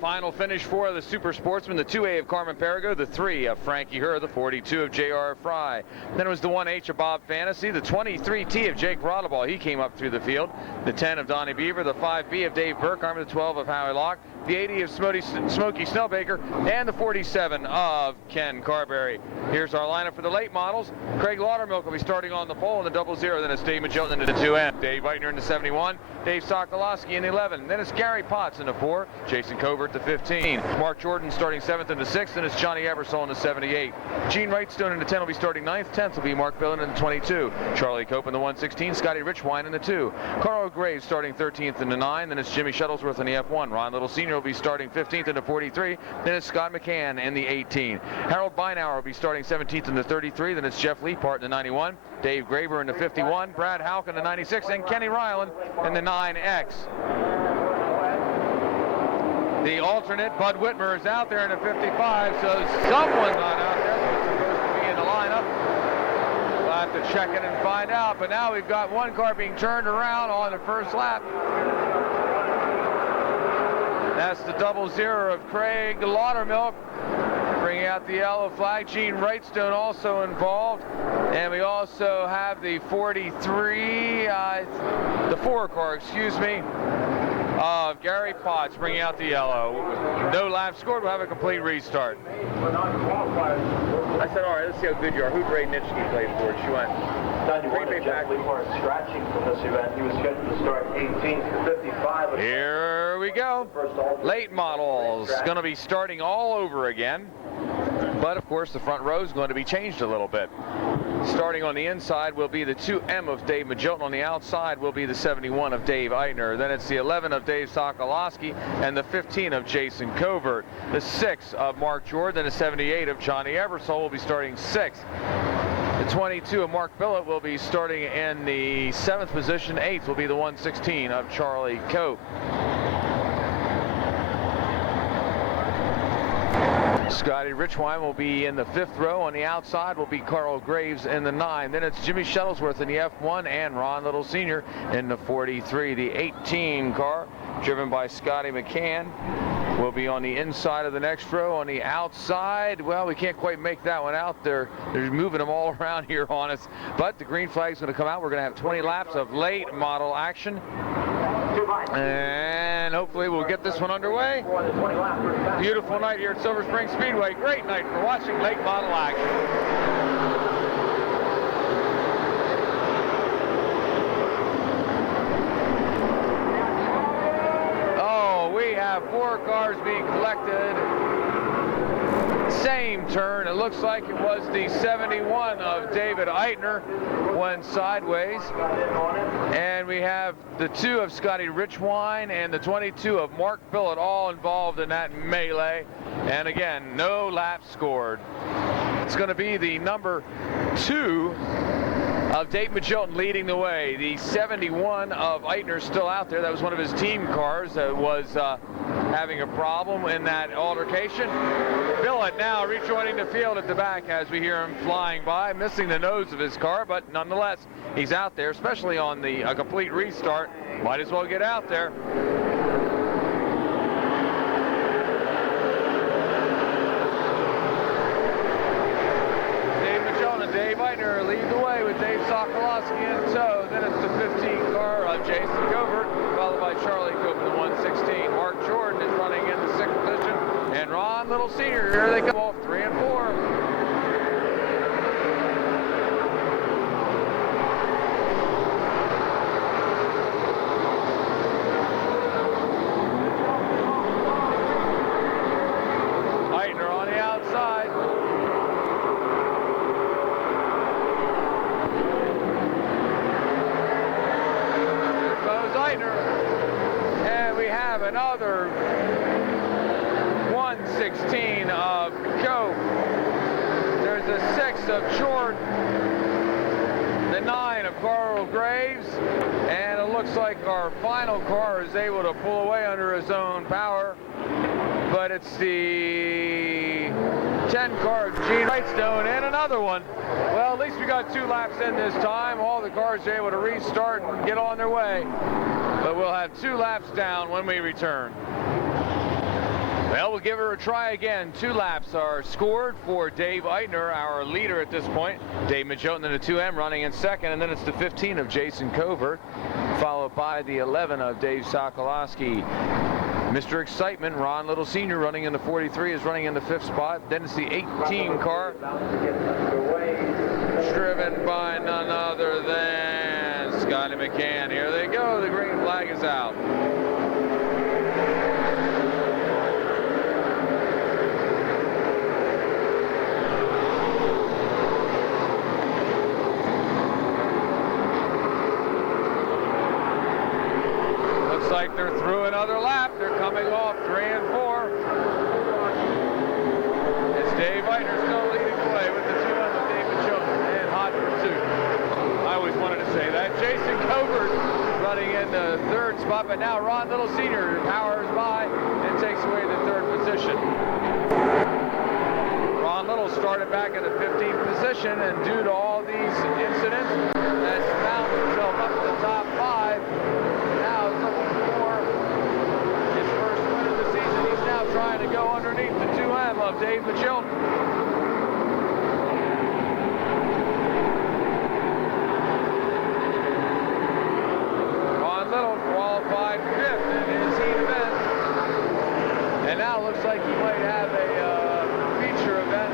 Final finish for the Super Sportsman, the 2A of Carmen Farragut, the 3 of Frankie Herr, the 42 of J.R. Fry. Then it was the 1H of Bob Fantasy, the 23T of Jake Rotteball. He came up through the field. The 10 of Donnie Beaver, the 5B of Dave Burkhardt, the 12 of Howie Locke, the 80 of Smokey Snellbaker, and the 47 of Ken Carberry. Here's our lineup for the late models. Craig Laudermilk will be starting on the pole in the 00. Then it's Dave Magilton in the 2M. Dave Eitner in the 71. Dave Sokolowski in the 11. Then it's Gary Potts in the 4. Jason Covert the 15. Mark Jordan starting 7th in the 6th. And it's Johnny Ebersol in the 78. Gene Wrightstone in the 10 will be starting 9th. 10th will be Mark Billen in the 22. Charlie Cope in the 116. Scotty Richwine in the 2. Carl Graves starting 13th in the 9. Then it's Jimmy Shuttlesworth in the F1. Ron Little Sr. will be starting 15th in the 43. Then it's Scott McCann in the 18. Harold Beinauer will be starting 17th in the 33. Then it's Jeff Leapart in the 91. Dave Graber in the 51. Brad Houck in the 96. And Kenny Ryland in the 9X. The alternate, Bud Whitmer, is out there in the 55, so someone's not out there that's supposed to be in the lineup. We'll have to check it and find out, but now we've got one car being turned around on the first lap. That's the 00 of Craig Laudermilk, bringing out the yellow flag. Gene Wrightstone also involved. And we also have the 43, the 4 car, excuse me, of Gary Potts bringing out the yellow. No lap scored. We'll have a complete restart. I said, all right, let's see how good you are. Who'd Ray Nitschke play for? She went. Green Bay Jeff Leapart scratching from this event. He was scheduled to start 18th to 55. Here we go. Late models going to be starting all over again. But of course, the front row is going to be changed a little bit. Starting on the inside will be the 2M of Dave Majolton. On the outside will be the 71 of Dave Eitner. Then it's the 11 of Dave Sokolowski and the 15 of Jason Covert. The 6 of Mark Jordan and the 78 of Johnny Eversole will be starting 6th. The 22 of Mark Billett will be starting in the 7th position. 8th will be the 116 of Charlie Cope. Scotty Richwine will be in the 5th row. On the outside will be Carl Graves in the 9. Then it's Jimmy Shuttlesworth in the F1 and Ron Little Sr. in the 43. The 18 car, driven by Scotty McCann, will be on the inside of the next row. On the outside, well, we can't quite make that one out there. They're moving them all around here on us. But the green flag's going to come out. We're going to have 20 laps of late model action. And hopefully we'll get this one underway. Beautiful night here at Silver Spring Speedway. Great night for watching late model action. Oh, we have 4 cars being collected. Same turn. It looks like it was the 71 of David Eitner went sideways. And we have the 2 of Scotty Richwine and the 22 of Mark Billett all involved in that melee. And again, no laps scored. It's going to be the number 2 of Dave Majolton leading the way. The 71 of Eitner still out there. That was one of his team cars that was having a problem in that altercation. Billett now rejoining the field at the back as we hear him flying by, missing the nose of his car, but nonetheless, he's out there, especially on the complete restart. Might as well get out there. Dave Eitner lead the way with Dave Sokolowski in tow. Then it's the 15 car of Jason Covert, followed by Charlie Cope in the 116. Mark Jordan is running in the 6th position. And Ron Little Sr. Here they come off 3 and 4. And we have another 116 of Cope. There's a 6 of Jordan, the 9 of Carl Graves, and it looks like our final car is able to pull away under his own power, but it's the 10 car of Gene Whitestone and another one. Well, at least we got 2 laps in this time. All the cars are able to restart and get on their way. But we'll have 2 laps down when we return. Well, we'll give her a try again. 2 laps are scored for Dave Eitner, our leader at this point. Dave Majolton in the 2M running in 2nd, and then it's the 15 of Jason Covert, followed by the 11 of Dave Sokolowski. Mr. Excitement, Ron Little Sr. running in the 43 is running in the 5th spot. Then it's the 18 car, driven by none other than Scotty McCann. Here they go. The green flag is out. Looks like they're through another lap. They're coming off 3 and 4. It's Dave Eitner still leading the way with the 2 of Dave Majolton and hot pursuit. I always wanted to say that. Jason Covert running in the 3rd spot, but now Ron Little Sr. powers by and takes away the 3rd position. Ron Little started back in the 15th position, and due to all these incidents, has found himself up to the top 5. Now he's looking for his first win of the season. He's now trying to go underneath the 2M of Dave Majolton. Little qualified 5th in his heat event, and now looks like he might have a feature event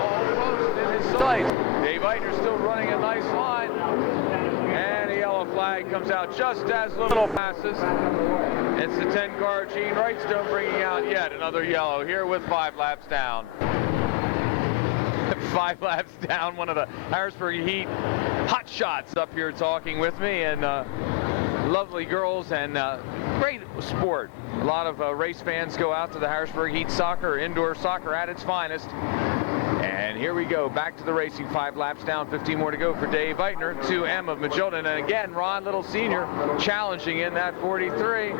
almost in his sights. Dave Eitner still running a nice line, and the yellow flag comes out just as Little passes, It's the 10-car Gene Wrightstone bringing out yet another yellow here with 5 laps down. 5 laps down, one of the Harrisburg Heat hot shots up here talking with me, and lovely girls and great sport. A lot of race fans go out to the Harrisburg Heat soccer, indoor soccer at its finest. And here we go, back to the racing, 5 laps down, 15 more to go for Dave Eitner, 2M of Magilton, and again, Ron Little Sr. challenging in that 43.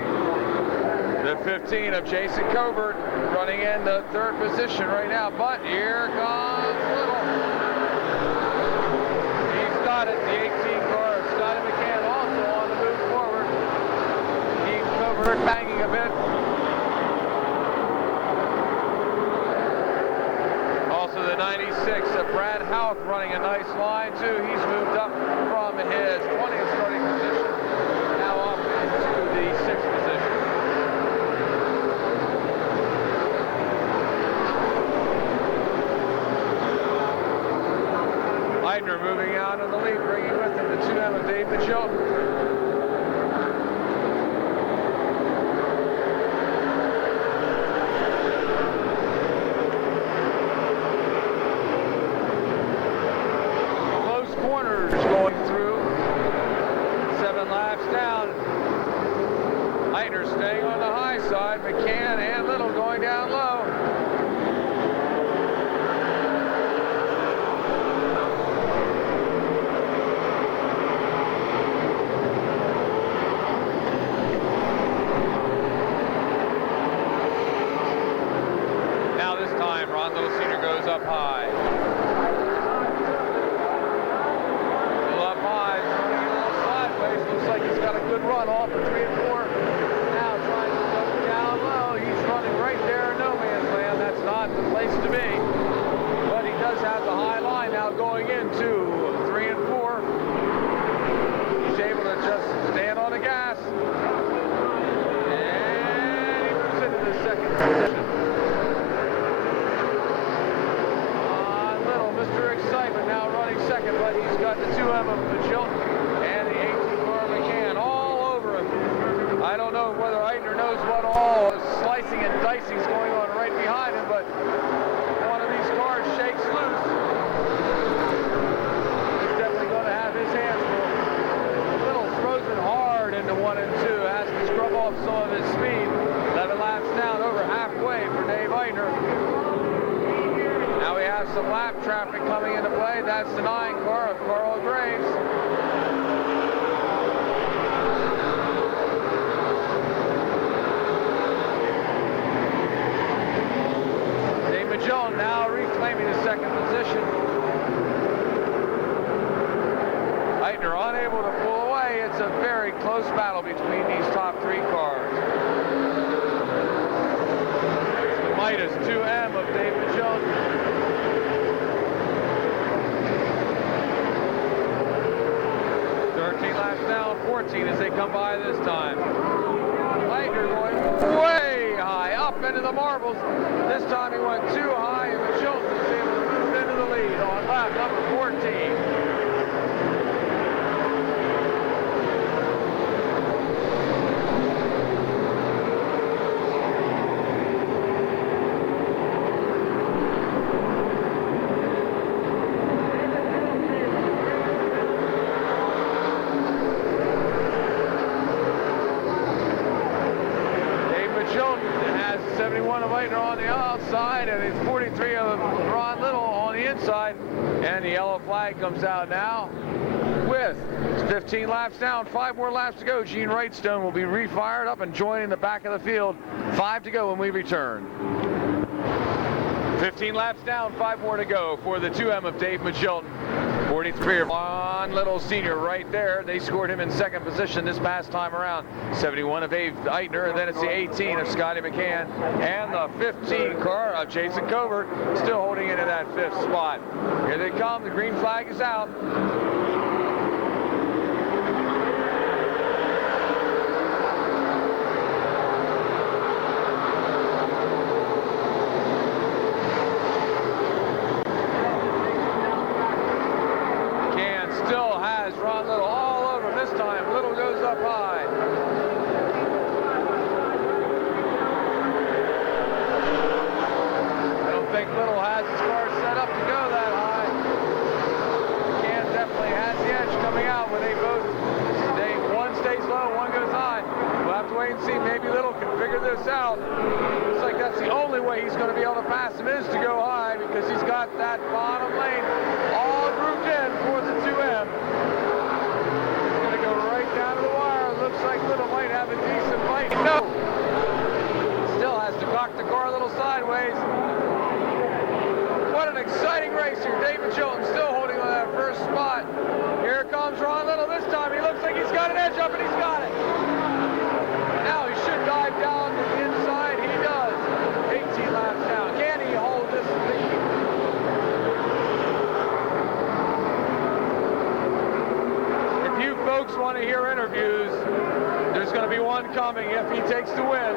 The 15 of Jason Covert running in the 3rd position right now, but here comes Little. He's got it, the 18 car of Scotty McCann also on the move forward. Keep Covert banging a bit. Also the 96 of Brad Houck running a nice line too. He's moved up from his 20th starting position, now up into the 6th position. Eitner moving out in the lead, bringing with him the 2M of Dave Magilton. Close corners going through. 7 laps down. Eitner staying on the high side. McCann and Little going down low. Ron Little Sr. goes up high. Still up high, running a little sideways. Looks like he's got a good run off of 3 and 4. Now trying to go down low. He's running right there in no man's land. That's not the place to be. But he does have the high line now going into 3 and 4. He's able to just stand on the gas. And he moves into the 2nd position. Mr. Excitement now running 2nd, but he's got the 2M of Magilton and the 18-car McCann all over him. I don't know whether Eitner knows what all slicing and dicing is going on right behind him, but one of these cars shakes loose. He's definitely going to have his hands full. Little throws it hard into 1 and 2, has to scrub off some of his speed. 11 laps down, over halfway for Dave Eitner. Now we have some lap traffic coming into play. That's the 9 car of Carl Graves. Dave Magilton now reclaiming the 2nd position. Eitner unable to pull away. It's a very close battle between these top 3 cars. Midas 2M of Dave Magilton. 13 laps down, 14 as they come by this time. Eitner going way high, up into the marbles. This time he went too high, and Magilton was able to move into the lead on lap number 14. Has 71 of Eitner on the outside, and it's 43 of Ron Little on the inside. And the yellow flag comes out now with 15 laps down, 5 more laps to go. Gene Wrightstone will be refired up and join in the back of the field. 5 to go when we return. 15 laps down, 5 more to go for the 2M of Dave Magilton. 43 of Ron Little Sr. right there. They scored him in 2nd position this past time around. 71 of Dave Eitner, and then it's the 18 of Scotty McCann, and the 15 car of Jason Covert still holding into that 5th spot. Here they come. The green flag is out. Still has Ron Little all over him this time. Little goes up high. think Little has his car set up to go that high. McCann definitely has the edge coming out when they both one stays low, one goes high. We'll have to wait and see. Maybe Little can figure this out. Looks like that's the only way he's going to be able to pass him is to go high, because he's got that bottom lane all grouped in for the 2M. He's going to go right down to the wire. Looks like Little might have a decent fight. No! Still has to cock the car a little sideways. What an exciting race here. David Chilton still holding on that first spot. Here comes Ron Little this time. He looks like he's got an edge up, and he's got it. Now he should dive down to the inside. He does. 18 laps down. Can he hold this lead? If you folks want to hear interviews, there's going to be one coming if he takes the win.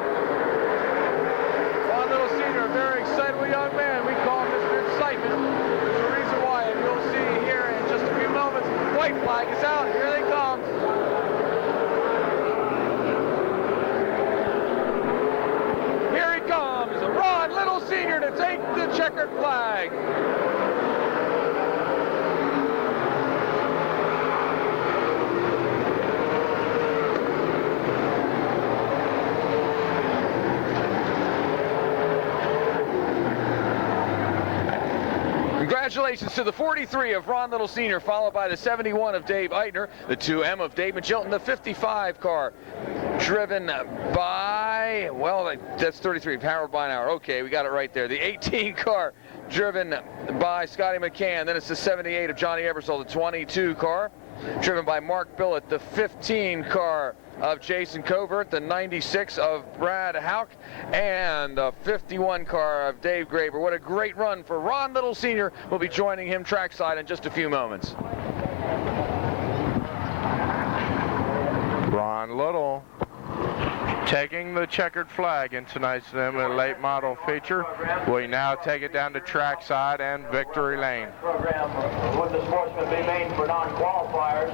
Ron Little Sr., a very excitable young man. We call him Mr. Excitement. There's a reason why, and you'll see here in just a few moments. White flag is out. Here they come. Here he comes, Ron Little Sr. to take the checkered flag. Congratulations to the 43 of Ron Little Sr., followed by the 71 of Dave Eitner, the 2M of Dave Chilton, the 55 car driven by, well, that's 33, Harold Beinauer. Okay, we got it right there. The 18 car driven by Scotty McCann. Then it's the 78 of Johnny Ebersol, the 22 car driven by Mark Billett, the 15 car of Jason Covert, the 96 of Brad Houck, and the 51 car of Dave Graber. What a great run for Ron Little Sr. We'll be joining him trackside in just a few moments. Ron Little taking the checkered flag in tonight's late model feature. We now take it down to trackside and victory lane. Program with the Sportsman B main for non-qualifiers.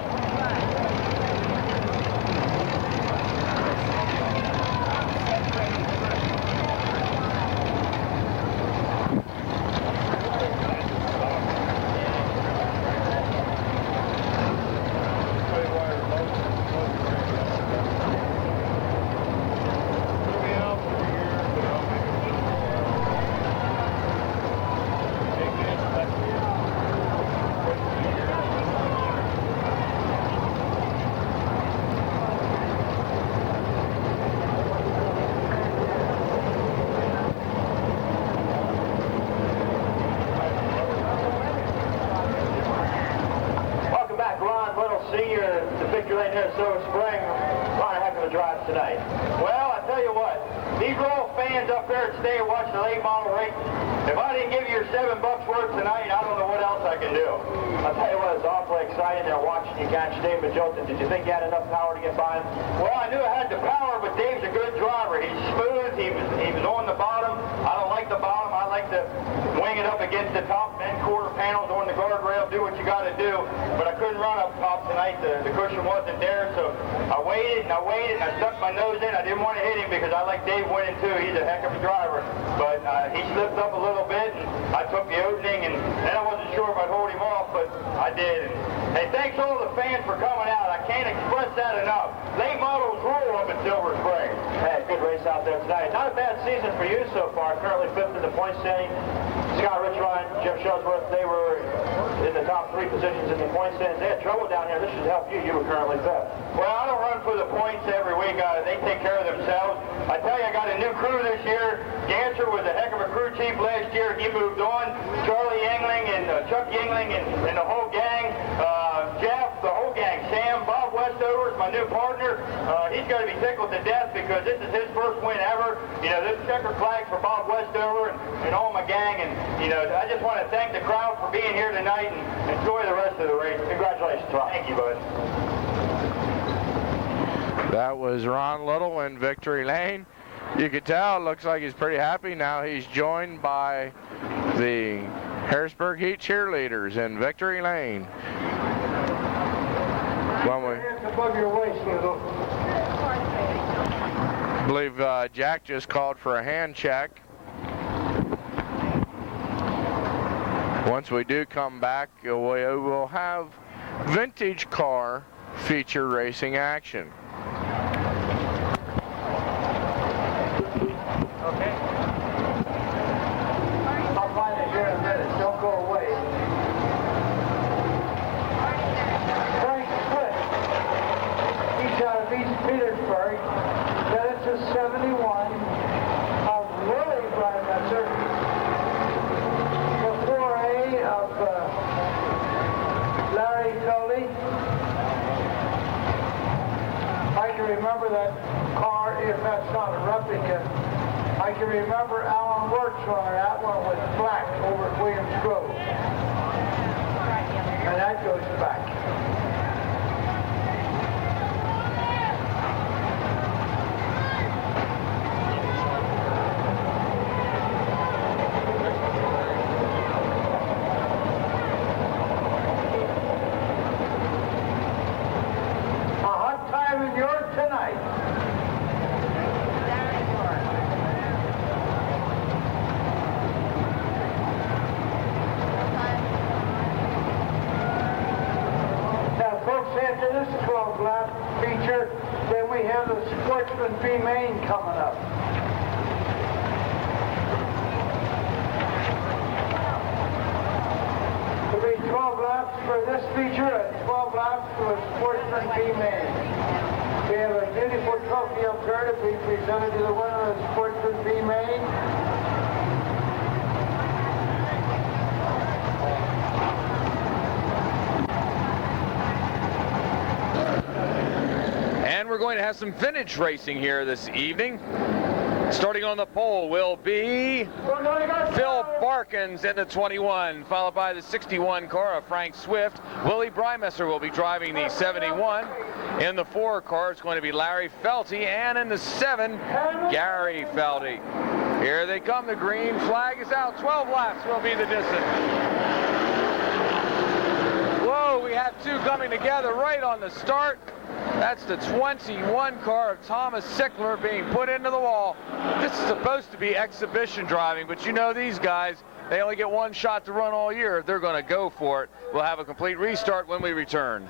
Senior, the victory lane here at Silver Spring, on a heck of a drive tonight. Well, I tell you what, these Royal fans up there today watching the late model race, if I didn't give you your $7 worth tonight, I don't know what else I can do. I'll tell you what, it's awfully exciting. They're watching you catch David Jolton. Did you think you had enough power to get by him? Well, I knew I had the power, but Dave's a good driver. He's smooth. He was on the bottom. I don't like the bottom. I like to wing it up against the top end quarter panels on the guardrail. Do what you got to do. But I couldn't run up top tonight. The cushion wasn't there, so I waited and I waited and I stuck my nose in. I didn't want to hit him because I like Dave winning too. He's a heck of a driver. But he slipped up a little bit, and I took the opening, and then I wasn't sure if I'd hold him off, but I did. And, hey, thanks all the fans for coming out. I can't express that enough. Late models rule up at Silver Spring. Hey, good race out there tonight. Not a bad season for you so far. Currently 5th in the point standing. Scott Richline, Jeff Shuttlesworth, they were in the top 3 positions in the point standings. They had trouble down here. This should help you. You were currently 5th. Well, I don't run for the points every week. They take care of themselves. I tell you, I got a new crew this year. Ganser was a heck of a crew chief last year. He moved on. Charlie Yingling and Chuck Yingling and the whole gang. Jeff, the whole gang. Sam, Bob Westover is my new partner. He's going to be tickled to death because this is his first win ever. You know, this checkered flag for Bob Westover and all my gang. And, you know, I just want to thank the crowd for being here tonight and enjoy the rest of the race. Congratulations, Ron. Thank you, bud. That was Ron Little in victory lane. You can tell, it looks like he's pretty happy. Now he's joined by the Harrisburg Heat cheerleaders in victory lane. Above your waist, Little. I believe Jack just called for a hand check. Once we do come back, we will have vintage car feature racing action. Okay. I'll find it here in a minute. Don't go away. Frank Swift. He's out of East Petersburg. Genesis 71 of Willie Brymetzer. The 4A of Larry Coley. I can remember that car, if that's not a replica. I can remember Alan Wirtz running that one with black over at Williams Grove. And that goes back. A hot time in York tonight. After this 12-lap feature, then we have the Sportsman B main coming up. There'll be 12 laps for this feature and 12 laps for the Sportsman B main. We have a beautiful trophy up here to be presented to the winner of the Sportsman B main. And we're going to have some vintage racing here this evening. Starting on the pole will be Phil Barkins in the 21, followed by the 61 car of Frank Swift. Willie Brymetzer will be driving the 71. In the 4 car, it's going to be Larry Felty, and in the 7, Gary Felty. Here they come. The green flag is out. 12 laps will be the distance. Whoa, we have 2 coming together right on the start. That's the 21 car of Thomas Sickler being put into the wall. This is supposed to be exhibition driving, but you know these guys, they only get 1 shot to run all year. They're going to go for it. We'll have a complete restart when we return.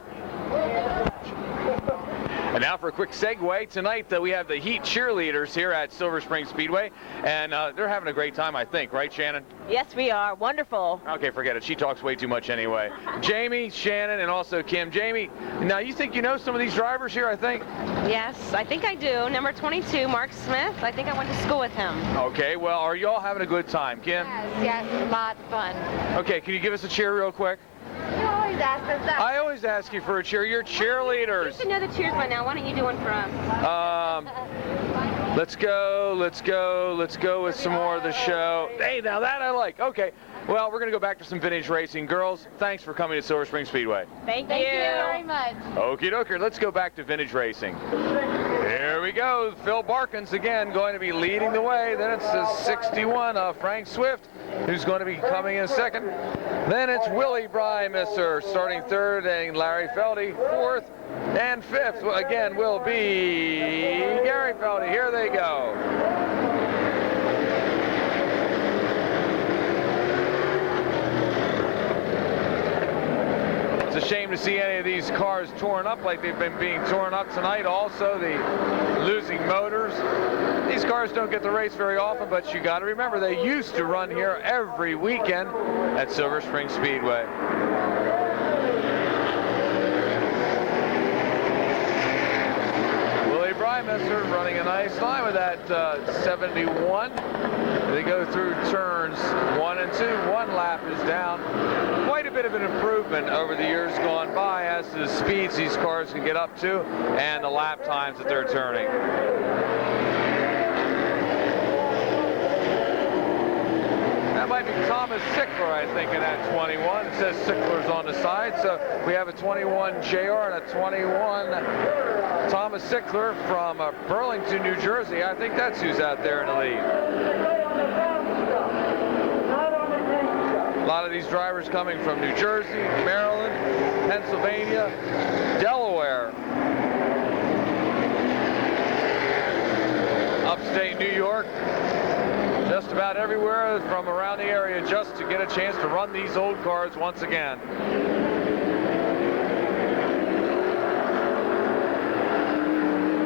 And now for a quick segue. Tonight we have the Heat cheerleaders here at Silver Spring Speedway, and they're having a great time, I think, right, Shannon? Yes, we are. Wonderful. Okay, forget it. She talks way too much anyway. Jamie, Shannon, and also Kim. Jamie, now you think you know some of these drivers here, I think? Yes, I think I do. Number 22, Mark Smith. I think I went to school with him. Okay, well, are you all having a good time? Kim? Yes, lots of fun. Okay, can you give us a cheer real quick? You always ask us that. I always ask you for a cheer. You're cheerleaders. You should know the cheers by now. Why don't you do one for us? Let's go with some more of the show. Hey, now that I like. Okay, well, we're going to go back to some vintage racing. Girls, thanks for coming to Silver Spring Speedway. Thank Thank you very much. Okie dokie, let's go back to vintage racing. Here we go. Phil Barkins again going to be leading the way. Then it's the 61 of Frank Swift, who's going to be coming in second. Then it's Willie Brymetzer starting third, and Larry Felty fourth, and fifth again will be Gary Felty. Here they go. It's a shame to see any of these cars torn up like they've been being torn up tonight. Also, the losing motors. These cars don't get to race very often, but you got to remember they used to run here every weekend at Silver Spring Speedway. Willie Brymetzer running a nice line with that 71. They go through turns 1 and 2. 1 lap is down. Quite a bit of an improvement over the years gone by as to the speeds these cars can get up to and the lap times that they're turning. That might be Thomas Sickler, I think, in that 21. It says Sickler's on the side, so we have a 21 JR and a 21 Thomas Sickler from Burlington, New Jersey. I think that's who's out there in the lead. A lot of these drivers coming from New Jersey, Maryland, Pennsylvania, Delaware, upstate New York. just about everywhere from around the area just to get a chance to run these old cars once again.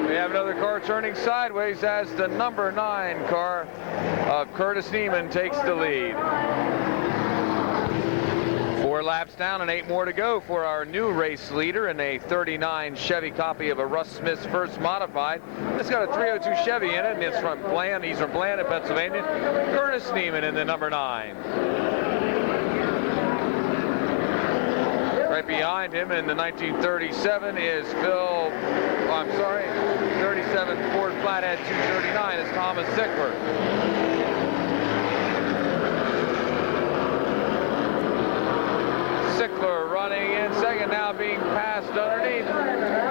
We have another car turning sideways as the number 9 car of Curtis Neiman takes the lead. 4 laps down and 8 more to go for our new race leader in a 39 Chevy copy of a Russ Smith's first modified. It's got a 302 Chevy in it, and it's from Bland. He's from Bland, Pennsylvania. Curtis Neiman in the number 9. Right behind him in the 1937 is 37 Ford Flathead 239 is Thomas Sickler. Sickler running in second, now being passed underneath.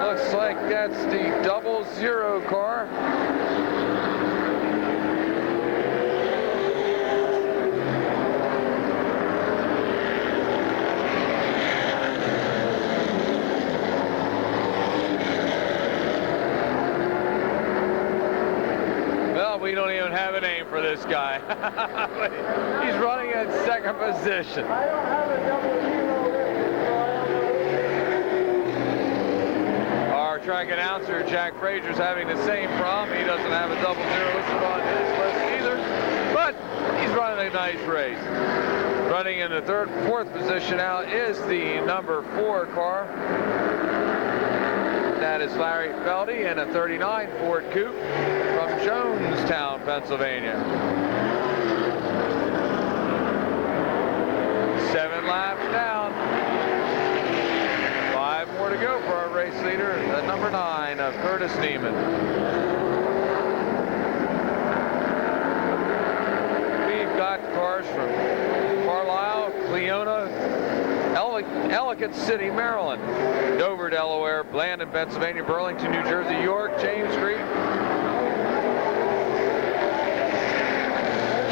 Looks like that's the 00 car. Well, we don't even have a name for this guy. He's running in second position. I don't have a 00 list. Our track announcer, Jack Frazier's having the same problem. He doesn't have a 00 listed on his list either, but he's running a nice race. Running in the fourth position now is the number 4 car. That is Larry Feldy in a 39 Ford Coupe from Jonestown, Pennsylvania. 7 laps down. 5 more to go for our race leader, the number 9 of Curtis Neiman. We've got cars from Carlisle, Cleona, Ellicott City, Maryland, Dover, Delaware, Blandon, Pennsylvania, Burlington, New Jersey, York, James Street,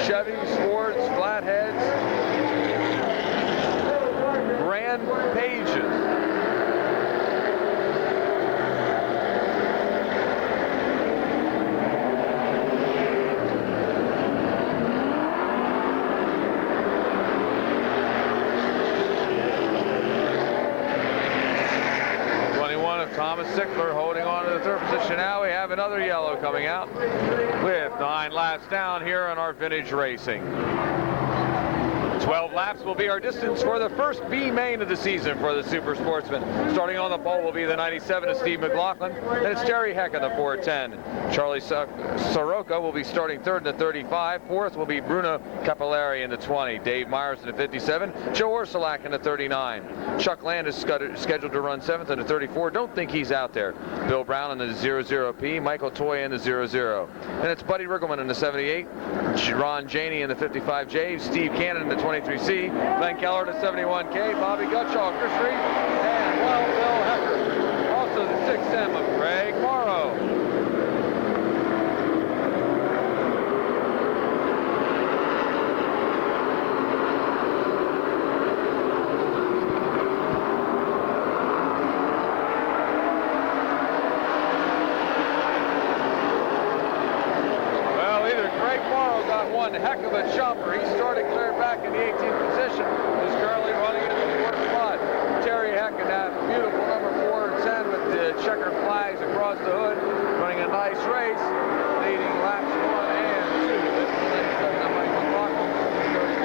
Chevys, Fords, Flatheads, Grand Pages. Thomas Sickler holding on to the third position. Now we have another yellow coming out with 9 laps down here on our vintage racing. 12 laps will be our distance for the first B main of the season for the Super Sportsman. Starting on the pole will be the 97 of Steve McLaughlin, and it's Jerry Heck in the 410. Charlie Soroka will be starting third in the 35. Fourth will be Bruno Capillari in the 20. Dave Myers in the 57. Joe Orsolak in the 39. Chuck Land is scheduled to run 7th in the 34. Don't think he's out there. Bill Brown in the 00P. Michael Toy in the 00. And it's Buddy Riggleman in the 78. Ron Janey in the 55J. Steve Cannon in the 23C. Glenn Keller to 71K. Bobby Gutshaw, Chris Street, and Wild Bill Hecker. Also the 6M of Greg Morrow. Well, either Greg Morrow got one heck of a jumper. He started clear back in the 18th position. Is currently running into the 4th spot. Terry Heck in that beautiful number 410 with the checkered flags across the hood, running a nice race, leading laps 1 and 2. This is the 97 of Michael McLaughlin,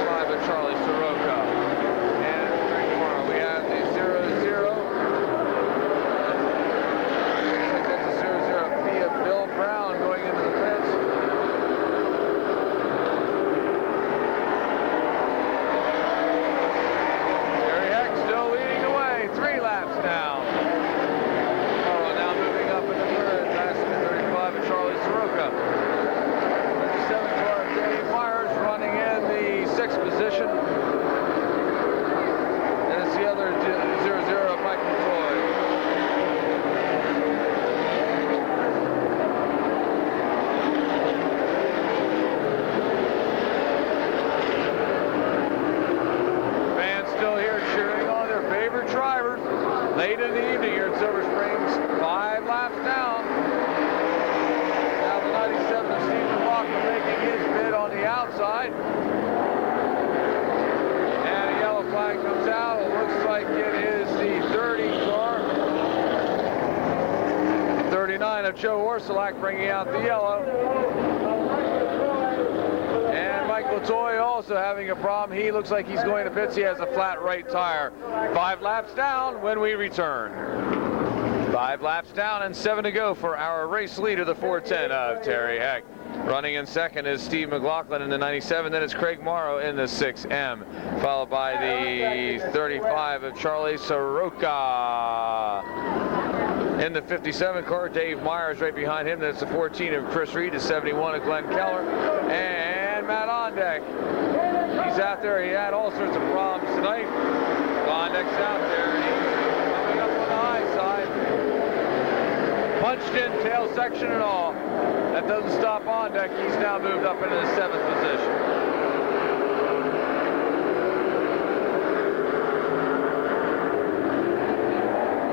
35 of Charlie Soroka. And Greg Morrow, we have the 00. Looks like that's the 00P of Bill Brown going into the pits. like it is the 30 car. 39 of Joe Orsolak bringing out the yellow. And Mike Latoy also having a problem. He looks like he's going to pits. He has a flat right tire. 5 laps down when we return. 5 laps down and 7 to go for our race leader, the 410 of Terry Heck. Running in second is Steve McLaughlin in the 97. Then it's Craig Morrow in the 6M, followed by the 35 of Charlie Soroka. In the 57 car, Dave Myers right behind him. That's the 14 of Chris Reed, the 71 of Glenn Keller, and Matt Ondeck. He's out there. He had all sorts of problems tonight. Ondeck's out there, and he's coming up on the high side. Punched in, tail section and all. That doesn't stop Ondeck. He's now moved up into the 7th position.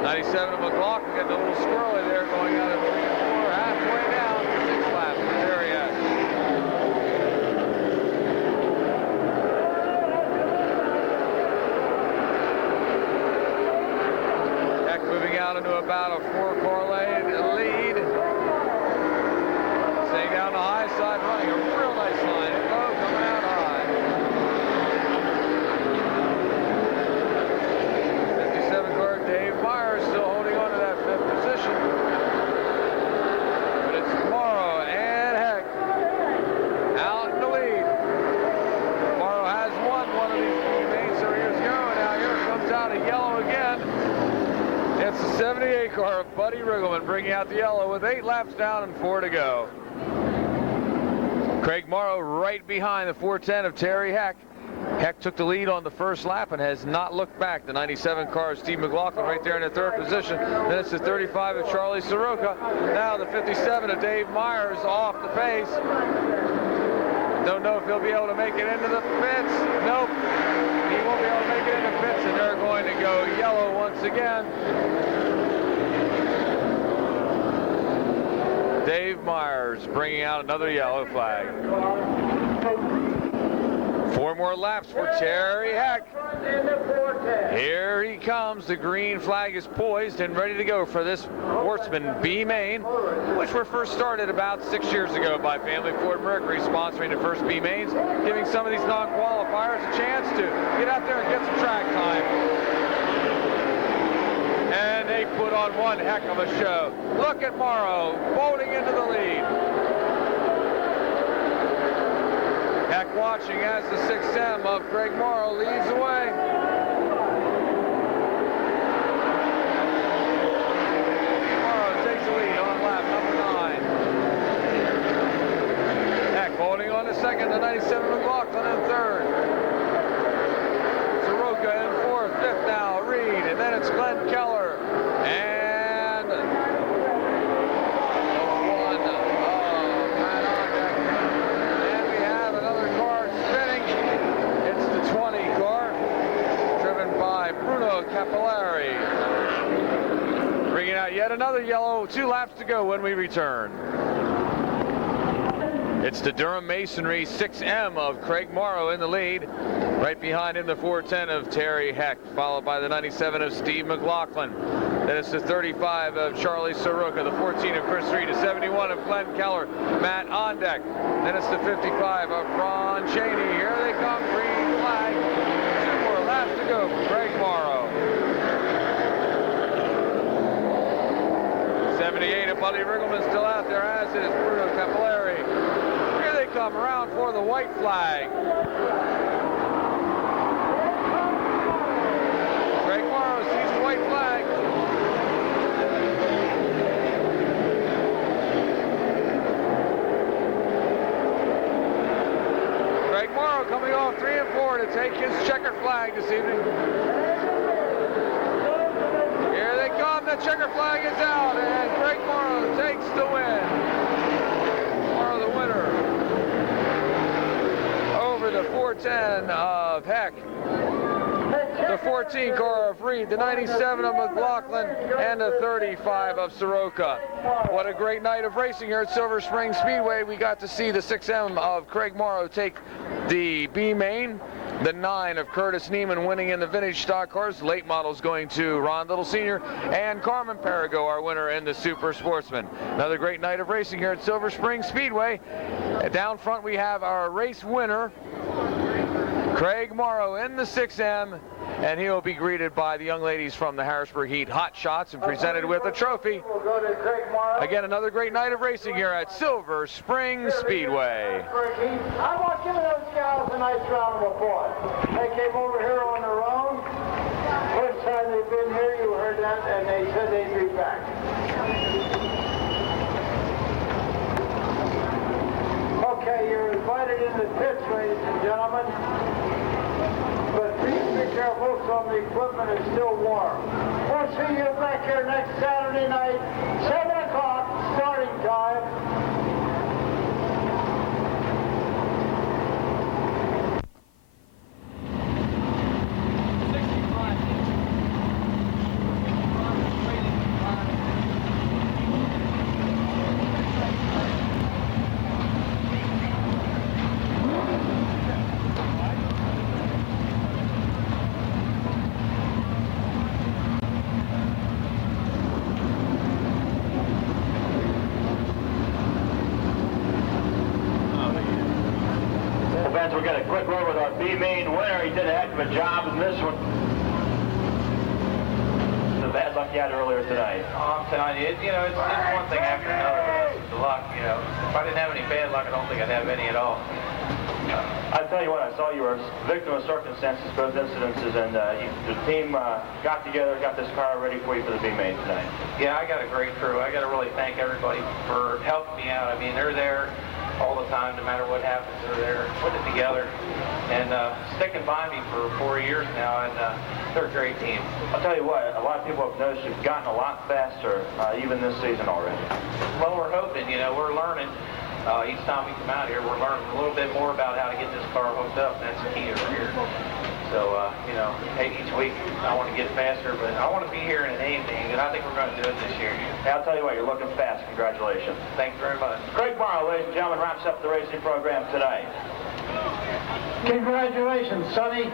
'97 of McLaughlin getting a little squirrely there, going out of 3 and 4, halfway down, 6 laps. There he is. Heck moving out into about a 4-car lead. Staying down the high side, running a real nice line. Low coming out high. 57 car, Dave Myers still holding on to that 5th position. But it's Morrow and Heck out in the lead. Morrow has won one of these main series ago, and now here comes out a yellow again. It's the 78 car of Buddy Riggleman bringing out the yellow with 8 laps down and 4 to go. Craig Morrow right behind the 410 of Terry Heck. Heck took the lead on the first lap and has not looked back. The 97 car of Steve McLaughlin right there in the 3rd position. Then it's the 35 of Charlie Soroka. Now the 57 of Dave Myers off the pace. Don't know if he'll be able to make it into the pits. Nope. He won't be able to make it into pits, and they're going to go yellow once again. Dave Myers bringing out another yellow flag. 4 more laps for Terry Heck. Here he comes. The green flag is poised and ready to go for this Sportsman B main, which were first started about 6 years ago by Family Ford Mercury, sponsoring the first B mains, giving some of these non-qualifiers a chance to get out there and get some track time. And they put on one heck of a show. Look at Morrow bolting into the lead. Heck watching as the 6M of Craig Morrow leads the way. Morrow takes the lead on lap number 9. Heck holding on to second, the 97 McLaughlin in 3rd. Soroka in 4th, 5th now, Reed, and then it's Glenn Keller. And the 1 of Matt Ondeck. And we have another car spinning. It's the 20 car, driven by Bruno Capillari. Bringing out yet another yellow. 2 laps to go when we return. It's the Durham Masonry 6M of Craig Morrow in the lead. Right behind him, the 410 of Terry Heck, followed by the 97 of Steve McLaughlin. Then it's the 35 of Charlie Soroka, the 14 of Chris Reed, the 71 of Glenn Keller, Matt Ondeck. Then it's the 55 of Ron Cheney. Here they come, green flag. 2 more laps to go for Craig Morrow. 78 of Buddy Riggleman still out there, as is Bruno Capillari. Here they come around for the white flag. Craig Morrow sees the white flag. Craig Morrow coming off 3 and 4 to take his checkered flag this evening. Here they come, the checker flag is out, and Craig Morrow takes the win. Morrow the winner over the 410 of Heck, the 14 car of Reed, the 97 of McLaughlin, and the 35 of Soroka. What a great night of racing here at Silver Spring Speedway. We got to see the 6M of Craig Morrow take the B main. The 9 of Curtis Neiman winning in the vintage stock cars. Late models going to Ron Little Sr. and Carmen Perigo, our winner in the Super Sportsman. Another great night of racing here at Silver Spring Speedway. Down front we have our race winner, Craig Morrow in the 6M, and he'll be greeted by the young ladies from the Harrisburg Heat Hot Shots and presented with a trophy. We'll go to Craig Morrow. Again, another great night of racing here at Silver Spring Speedway. I want to give those gals a nice round of applause. They came over here on their own. First time they've been here, you heard that, and they said they'd be back. Okay, you're invited in the pits, ladies and gentlemen. But please be careful, some of the equipment is still warm. We'll see you back here next Saturday night, 7 o'clock, starting time. We'll get a quick word with our B main winner. He did a heck of a job in this one. The bad luck you had earlier tonight. I'm telling you, it's one thing after another. That's the luck, If I didn't have any bad luck, I don't think I'd have any at all. I tell you what, I saw you were a victim of circumstances, both incidences, and the team got together, got this car ready for you for the B main tonight. Yeah, I got a great crew. I got to really thank everybody for helping me out. I mean, they're there all the time, no matter what happens. They're there, putting it together, and sticking by me for 4 years now, and they're a great team. I'll tell you what, a lot of people have noticed you've gotten a lot faster, even this season already. Well, we're hoping, we're learning. Each time we come out here, we're learning a little bit more about how to get this car hooked up, and that's the key over here. So, each week I want to get faster, but I want to be here in an evening, and I think we're going to do it this year. Hey, I'll tell you what, you're looking fast. Congratulations. Thank you very much. Craig Morrow, ladies and gentlemen, wraps up the racing program tonight. Congratulations, Sonny.